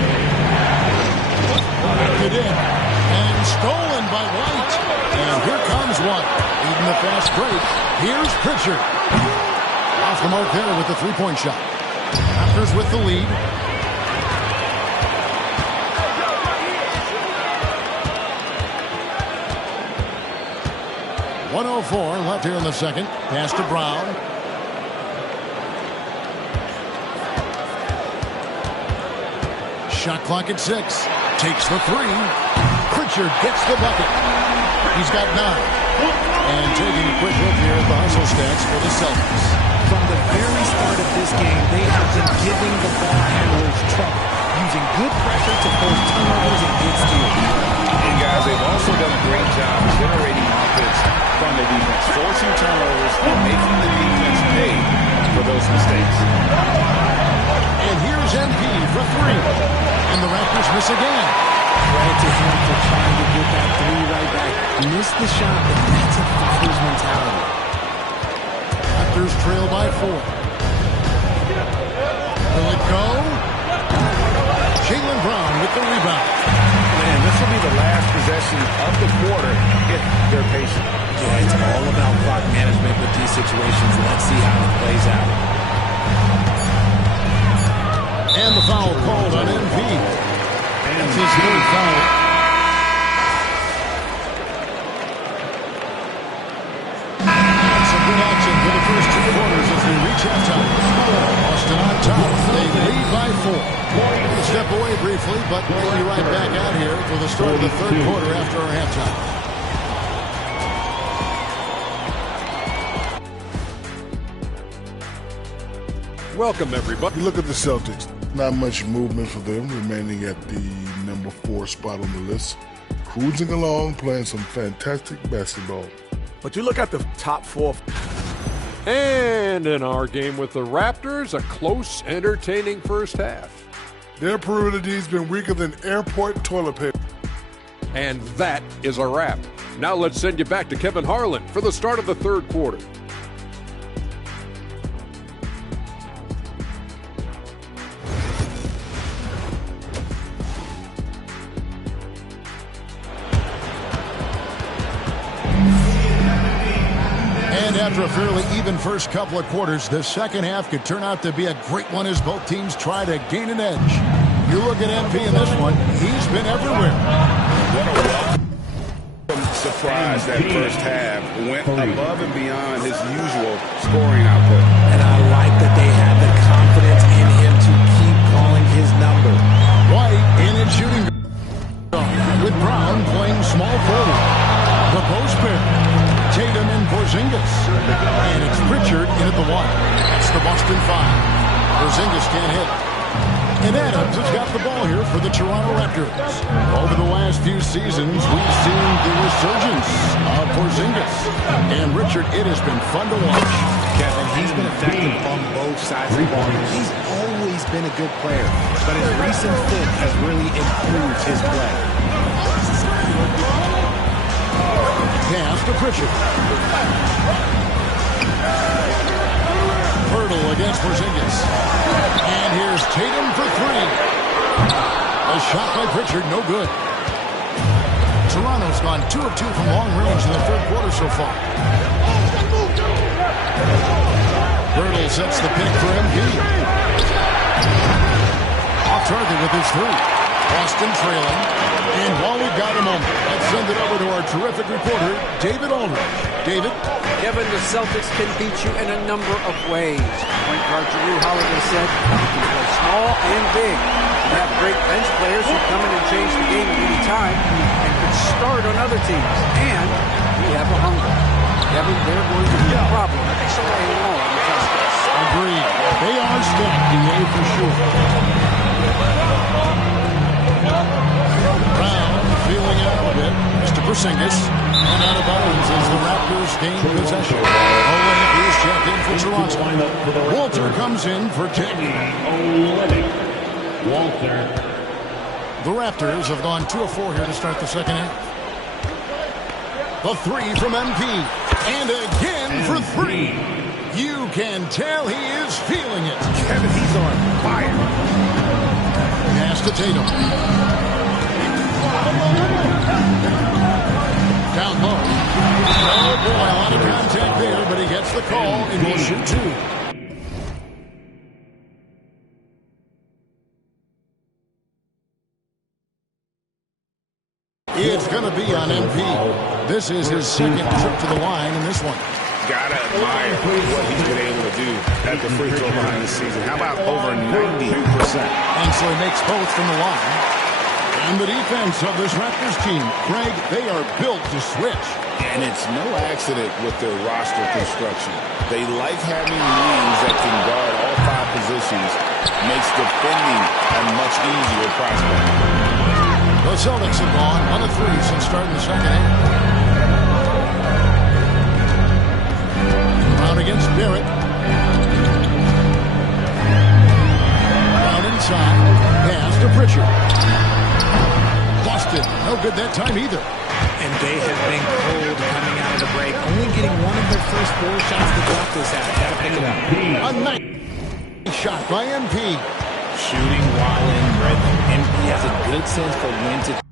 It in. And stolen by White. And here comes White. Leading the fast break. Here's Pritchard. Off the mark there with the 3-point shot. Raptors with the lead. .104 left here in the second. Pass to Brown. Shot clock at 6. Takes the 3. Pritchard gets the bucket. He's got 9. And taking a quick look here at the hustle stats for the Celtics. From the very start of this game, they have been giving the ball handlers trouble, using good pressure to force turnovers and good steals. And guys, they've also done a great job generating offense from the defense, forcing turnovers and making the defense pay for those mistakes. And here's MP for 3. And the Raptors miss again. Credit to him for trying to get that 3 right back. Missed the shot, but that's a father's mentality. Raptors trail by 4. Will it go? Jaylen Brown with the rebound. And this will be the last possession of the quarter if they're patient. Yeah, it's all about clock management with these situations. Let's see how it plays out. And the foul called on MP. That's his 3rd foul. And some good action for the first 2 quarters as they reach halftime. Boston on top. They lead by 4. Step away briefly, but we'll be right back out here for the start of the 3rd quarter after our halftime. Welcome, everybody. You look at the Celtics. Not much movement for them, remaining at the number 4 spot on the list. Cruising along, playing some fantastic basketball. But you look at the top 4. And in our game with the Raptors, a close, entertaining first half. Their perimeter D's been weaker than airport toilet paper. And that is a wrap. Now let's send you back to Kevin Harlan for the start of the third quarter. And after a fairly even first couple of quarters, the second half could turn out to be a great one as both teams try to gain an edge. You look at MP in this one, he's been everywhere. What a welcome surprise that first half. Went above and beyond his usual scoring output. And I like that they had the confidence in him to keep calling his number. White in and shooting. With Brown playing small forward. The post pair. Tatum and Porzingis. And it's Pritchard in at the one. That's the Boston Five. Porzingis can't hit. And Adams has got the ball here for the Toronto Raptors. Over the last few seasons, we've seen the resurgence of Porzingis. And Richard, it has been fun to watch. Kevin, he's been effective on both sides of the ball. He's always been a good player, but his recent fit has really improved his play. Pass to Pritchard. Hurdle against Porzingis. And here's Tatum for three. A shot by Pritchard, no good. Toronto's gone 2 of 2 from long range in the third quarter so far. Hurdle sets the pick for MP. Off target with his three. Boston trailing. And while we've got a moment, let's send it over to our terrific reporter, David Aldridge. David? Kevin, the Celtics can beat you in a number of ways. Point guard Jrue Holiday said, you can play small and big. You have great bench players who come in and change the game at any time and could start on other teams. And we have a hunger. Kevin, they're going to be a problem staying on the Celtics. Agreed. They are stacked, DA, for sure. Brown feeling out a bit. Mr. Porzingis. And out of bounds as the Raptors gain possession. Olynyk is checked in for Toronto. Walter comes in for Tick. Walter. The Raptors have gone 2 of 4 here to start the second half. The three from MP. And again for three. You can tell he is feeling it. Kevin, he's on fire. Pass to Tatum. Down low. Oh boy, a lot of contact there, but he gets the call and will shoot two. It's going to be on MP. This is his second trip to the line in this one. Gotta admire what he's been able to do at the free throw line this season. How about over 90%? And so he makes both from the line. And the defense of this Raptors team, Craig, they are built to switch. And it's no accident with their roster construction. They like having wings that can guard all 5 positions. Makes defending a much easier prospect. The Celtics have gone 1 of 3 since starting the second half. Brown against Barrett. Brown inside. Pass to Pritchard. Lost it. No good that time either. And they have been cold coming out of the break. Only getting one of their first 4 shots to drop this out. Gotta pick it up. A nice shot by MP. Shooting while in rhythm. MP has a good sense for when to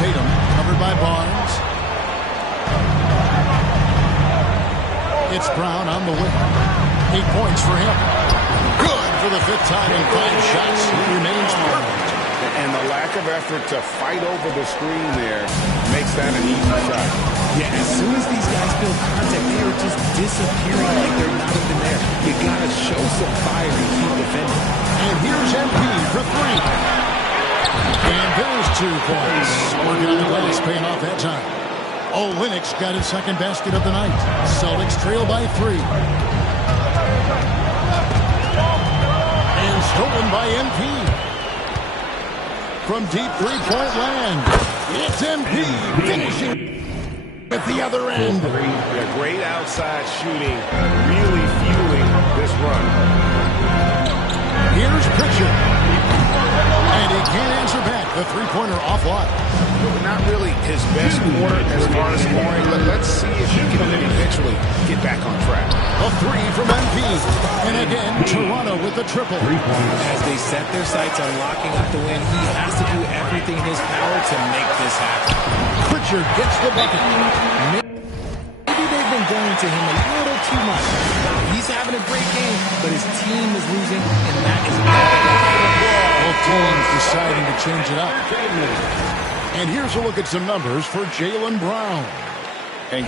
Tatum, covered by Barnes. It's Brown on the wing. 8 points for him. Good for the 5th time in 5 shots. He remains perfect. And the lack of effort to fight over the screen there makes that an easy shot. Yeah, as soon as these guys feel contact, they are just disappearing like they're not even there. You gotta show some fire and keep defending. And here's MP for 3. And there's 2 points. Working on the glass, paying off that time. Olynyk got his 2nd basket of the night. Celtics trail by 3. And stolen by MP. From deep 3-point land. It's MP finishing at the other end. Yeah, great outside shooting, really fueling this run. Here's Pritchard. And he can't answer back. The 3-pointer offline. Not really his best quarter as far as scoring, but let's see if he can eventually get back on track. A 3 from MP. And again, Toronto with the triple. As they set their sights on locking up the win, he has to do everything in his power to make this happen. Pritchard gets the bucket. Maybe they've been going to him a little too much. He's having a great game, but his team is losing, and that is both teams deciding to change it up. And here's a look at some numbers for Jaylen Brown. Hey.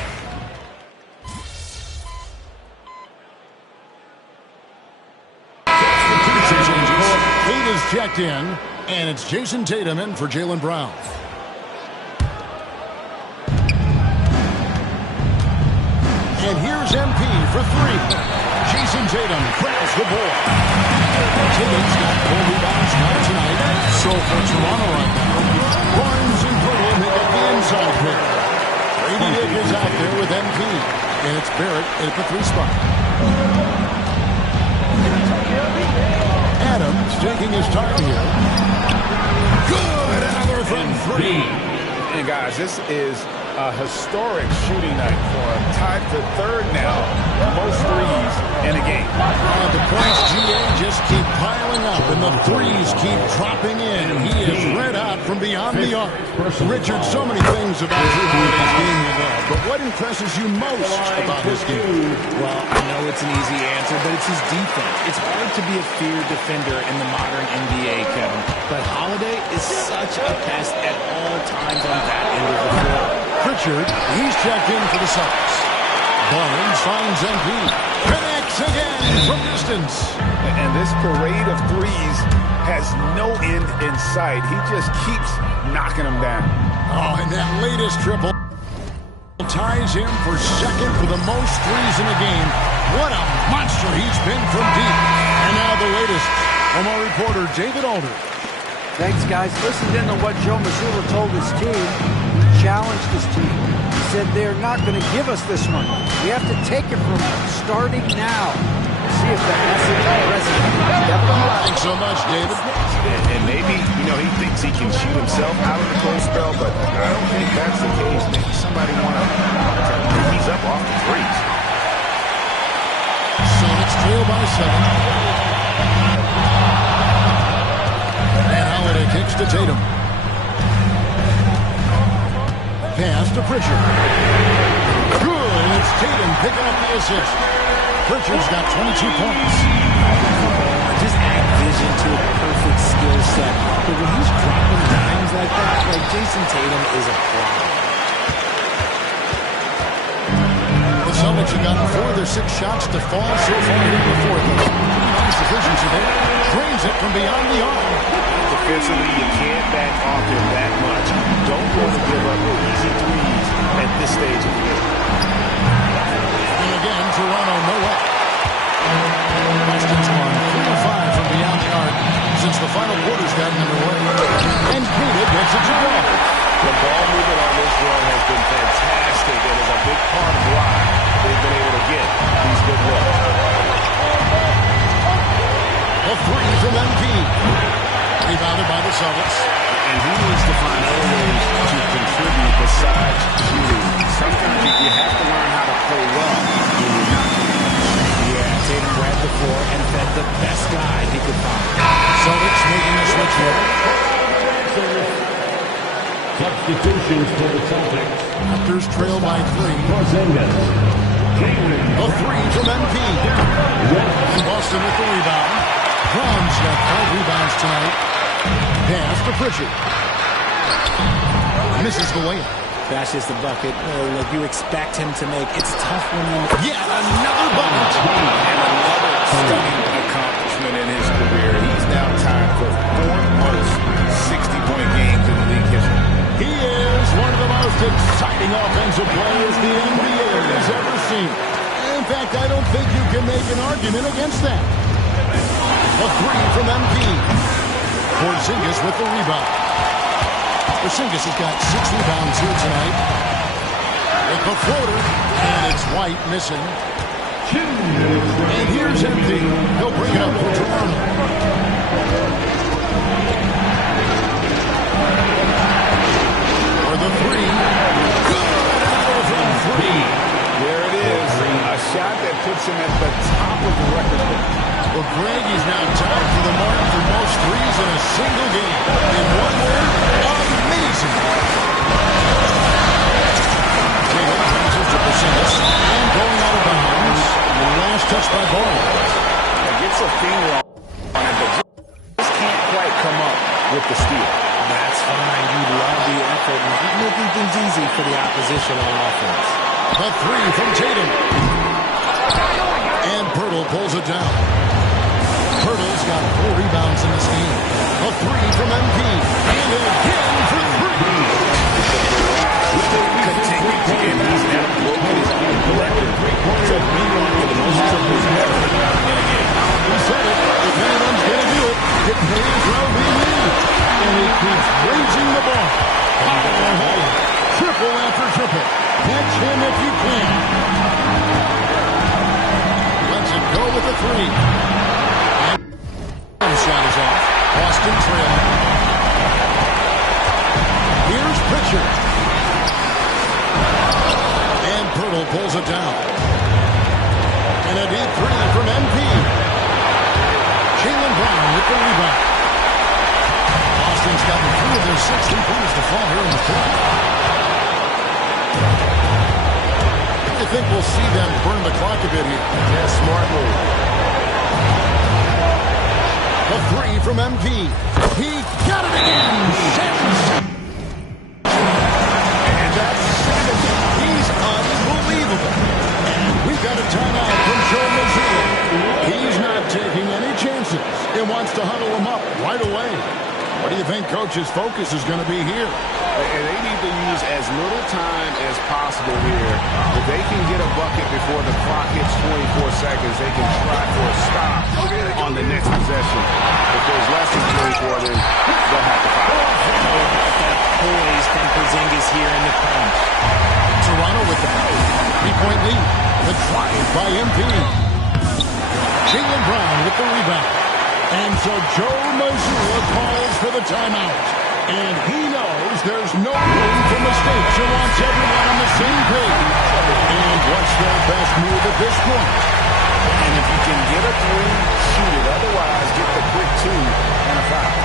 Eight is checked in, and it's Jason Tatum in for Jaylen Brown. And here's MP for 3. Jason Tatum grabs the ball. Tatum's got 4 rebounds now tonight. So for Toronto right now, Barnes and Purtle make up the inside pair. Brady Dick is out there with MP. And it's Barrett at the 3 spot. Adams taking his time here. Good, another from 3. And guys, this is a historic shooting night for him. Tied for 3rd now, most threes in a game. The points, GA, just keep piling up, and the threes keep dropping in. He is red hot from beyond the arc. Richard, so many things about Jrue Holiday's game you love, but what impresses you most about his game? Well, I know it's an easy answer, but it's his defense. It's hard to be a feared defender in the modern NBA, Kevin. But Holiday is such a pest at all times on that end of the floor. Pritchard, he's checked in for the Celtics. Barnes finds MP. Connects again from distance. And this parade of threes has no end in sight. He just keeps knocking them down. Oh, and that latest triple ties him for 2nd for the most threes in a game. What a monster he's been from deep. And now the latest from our reporter, David Alder. Thanks, guys. Listen in to what Joe Mazzulla told his team. He challenged his team. He said they're not going to give us this one. We have to take it from them, starting now. See if that message resonates. Thanks so much, David. And maybe, he thinks he can shoot himself out of the cold spell, but I don't think that's the case. Maybe somebody want to ease up off the threes. Celtics trail by 7. And Holiday kicks to Tatum. Pass to Pritchard. Good, and it's Tatum picking up the assist. Pritchard's got 22 points. Just add vision to a perfect skill set. But when he's dropping dimes like that, like Jason Tatum is a problem. The Celtics have gotten 4 of their 6 shots to fall so far in the 4th. Nice efficiency there. Drains it from beyond the arc. Defensively, you can't back off him that much. Don't want to give up easy threes at this stage of the game. And again, Toronto no up. Boston's won 3 of 5 from beyond the arc since the final quarter's gotten underway. And Peter gets it to go. The ball movement on this run has been fantastic and is a big part of why they've been able to get these good looks. A 3 from MP. Rebounded by the Celtics. And he needs to find other ways to contribute besides shooting. Sometimes you have to learn how to play well when you're not. Yeah, Tatum grabbed the floor and fed the best guy he could find. Celtics making a switch here. Substitutions for the Celtics. Raptors trail by 3. Porzingis. A 3 from MP. And Boston with the rebound. Brown's got 5 rebounds tonight. Pass to Pritchard. Misses the layup. Bashes the bucket. Like you expect him to make. It's tough when you... Yeah, another bucket. And another stunning accomplishment in his career. He's now tied for 4th most 60-point games in league history. He is one of the most exciting offensive players the NBA has ever seen. In fact, I don't think you can make an argument against that. A 3 from MP. Porzingis with the rebound. Porzingis has got 6 rebounds here tonight. With the floater, and it's White missing. And here's MP. He'll bring it up for Toronto. For the 3. Good from 3. There it is. A shot that puts him at the top of the record book. Well, Greg is now tied for the mark for most threes in a single game. In one word, amazing. Tatum passes to Porzingis and going out of bounds. The last touch by Barnes. Gets a finger on it, but just can't quite come up with the steal. That's fine. You love the effort. Not making things easy for the opposition on offense. The 3 from Tatum. And Pirtle pulls it down. Pirtle's got 4 rebounds in this game. A 3 from MP. And again for 3. Continue to get these now broken his own record to be one of the most triples ever in a game. He said it. If anyone's going to do it, it may as well be me. And he keeps raising the ball. Triple after triple. Catch him if you can. Let's it go with the 3. Shot is off. Boston trailing. Here's Pritchard. And Pirtle pulls it down. And a deep 3 from MP. Jaylen Brown with the rebound. Boston's gotten 3 of their 6 3-pointers to fall here in the 4th. I think we'll see them burn the clock a bit here. Yeah, smart move. A 3 from MP. He got it again. And that's it. He's unbelievable. And we've got a timeout from Joe Mazzulla. He's not taking any chances. He wants to huddle him up right away. What do you think Coach's focus is going to be here? And they need to use as little time as possible here. If they can get a bucket before the clock hits 24 seconds, they can try for a stop on the next possession. If there's less than 24, then they'll have to foul. That poise from Porzingis here in the crunch. Toronto with the 3-point lead. The drive by MP. Jaylen Brown with the rebound. And so Joe Mazzulla calls for the timeout. And he knows there's no room for mistakes. He wants everyone on the same page. And what's their best move at this point? And if you can get a 3, shoot it. Otherwise, get the quick 2 and a foul.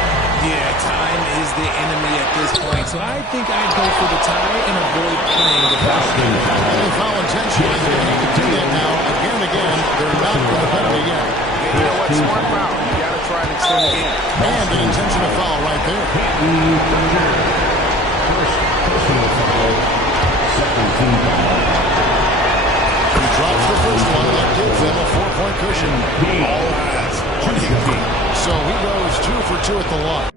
Yeah, time is the enemy at this point. So I think I'd go for the tie and avoid playing the foul. And foul intentionally. They can do that now again and again. They're not going to penalty yet. You know what? Smart foul. You got to try and extend the game. And an intentional foul right there. First personal foul. Second team foul. He drops the first one. That gives them a 4-point cushion. All eyes on MP. So he goes 2 for 2 at the line.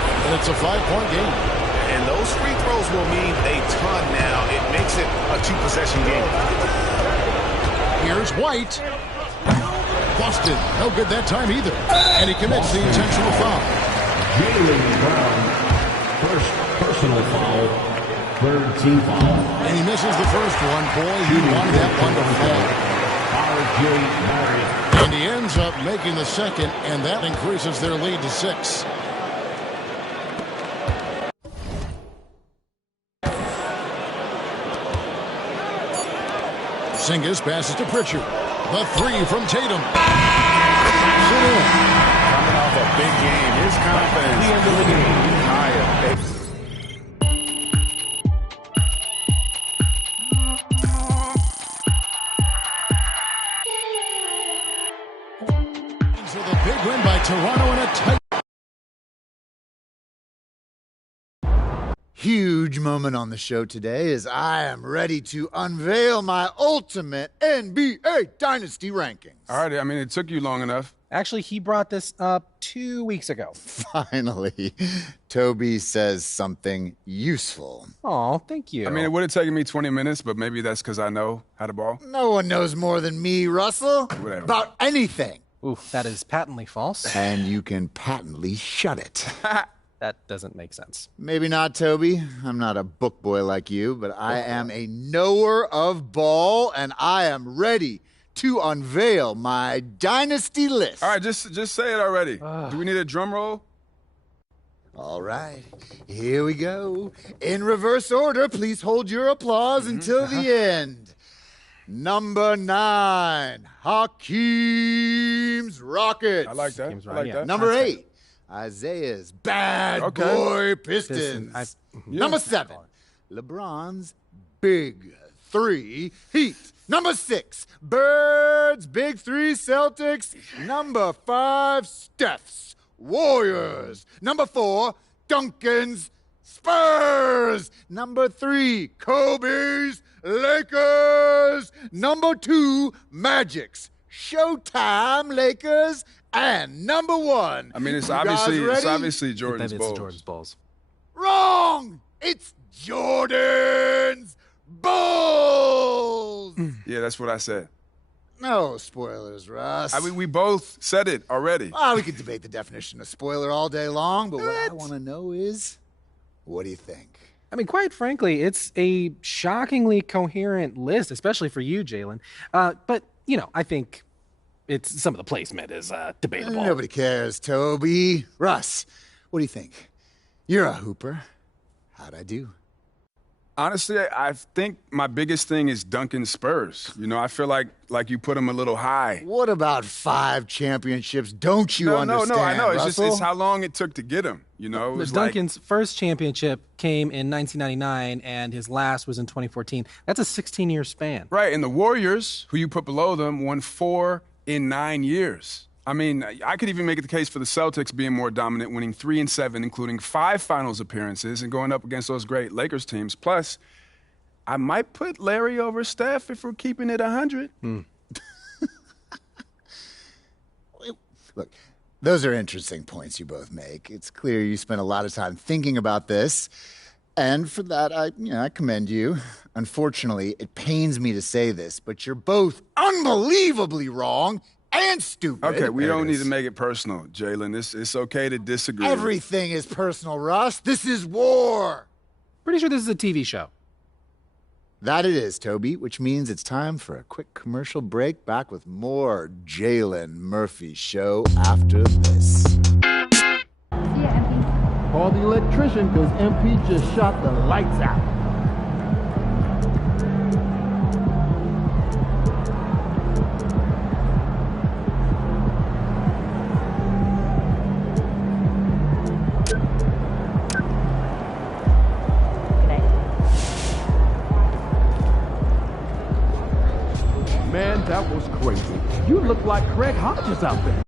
And it's a 5-point game. And those free throws will mean a ton now. It makes it a 2-possession game. Here's White. Busted. No good that time either. And he commits the intentional foul. Jaylen Brown. First personal foul. Third team foul. And he misses the first one. Boy, he wanted that one to fall. R.J. Barrett. And he ends up making the second, and that increases their lead to 6. Porzingis passes to Pritchard. The 3 from Tatum. Coming off a big game, his confidence higher. huge moment on the show today as I am ready to unveil my ultimate NBA Dynasty rankings. All right, I mean, it took you long enough. Actually, he brought this up 2 weeks ago. Finally, Toby says something useful. Oh, thank you. I mean, it would have taken me 20 minutes, but maybe that's because I know how to ball. No one knows more than me, Russell, about anything. Ooh, that is patently false. And you can patently shut it. That doesn't make sense. Maybe not, Toby. I'm not a book boy like you, but I am a knower of ball, and I am ready to unveil my dynasty list. All right, just say it already. Do we need a drum roll? All right, here we go. In reverse order, please hold your applause until the end. Number 9, Hakeem's Rockets. I like that. Number 8, Isaiah's Bad Boy Pistons. Number 7, LeBron's Big 3 Heat. Number 6, Birds Big 3 Celtics. Number 5, Steph's Warriors. Number 4, Duncan's Spurs. Number 3, Kobe's Lakers. Number 2, Magic's Showtime Lakers. And number 1. I mean, it's obviously Jordan's Bulls. Jordan's Bulls. Wrong! It's Jordan's Bulls! Yeah, that's what I said. No spoilers, Russ. I mean, we both said it already. We could debate the definition of spoiler all day long, but what I want to know is, what do you think? I mean, quite frankly, it's a shockingly coherent list, especially for you, Jalen. But, I think some of the placement is debatable. Nobody cares, Toby. Russ, what do you think? You're a hooper. How'd I do? Honestly, I think my biggest thing is Duncan's Spurs. I feel like you put them a little high. What about 5 championships? Don't you understand, No, I know. Russell? It's how long it took to get them. Duncan's first championship came in 1999, and his last was in 2014. That's a 16-year span. Right, and the Warriors, who you put below them, won 4 in 9 years. I mean, I could even make the case for the Celtics being more dominant, winning 3 and 7, including 5 finals appearances and going up against those great Lakers teams. Plus, I might put Larry over Steph if we're keeping it 100. Look, those are interesting points you both make. It's clear you spent a lot of time thinking about this, and for that, I commend you. Unfortunately, it pains me to say this, but you're both unbelievably wrong and stupid. Okay, we don't need to make it personal, Jalen. It's okay to disagree. Everything is personal, Russ. This is war. Pretty sure this is a TV show. That it is, Toby, which means it's time for a quick commercial break. Back with more Jalen Murphy Show after this. Yeah, MP. Call the electrician because MP just shot the lights out. Man, that was crazy. You look like Craig Hodges out there.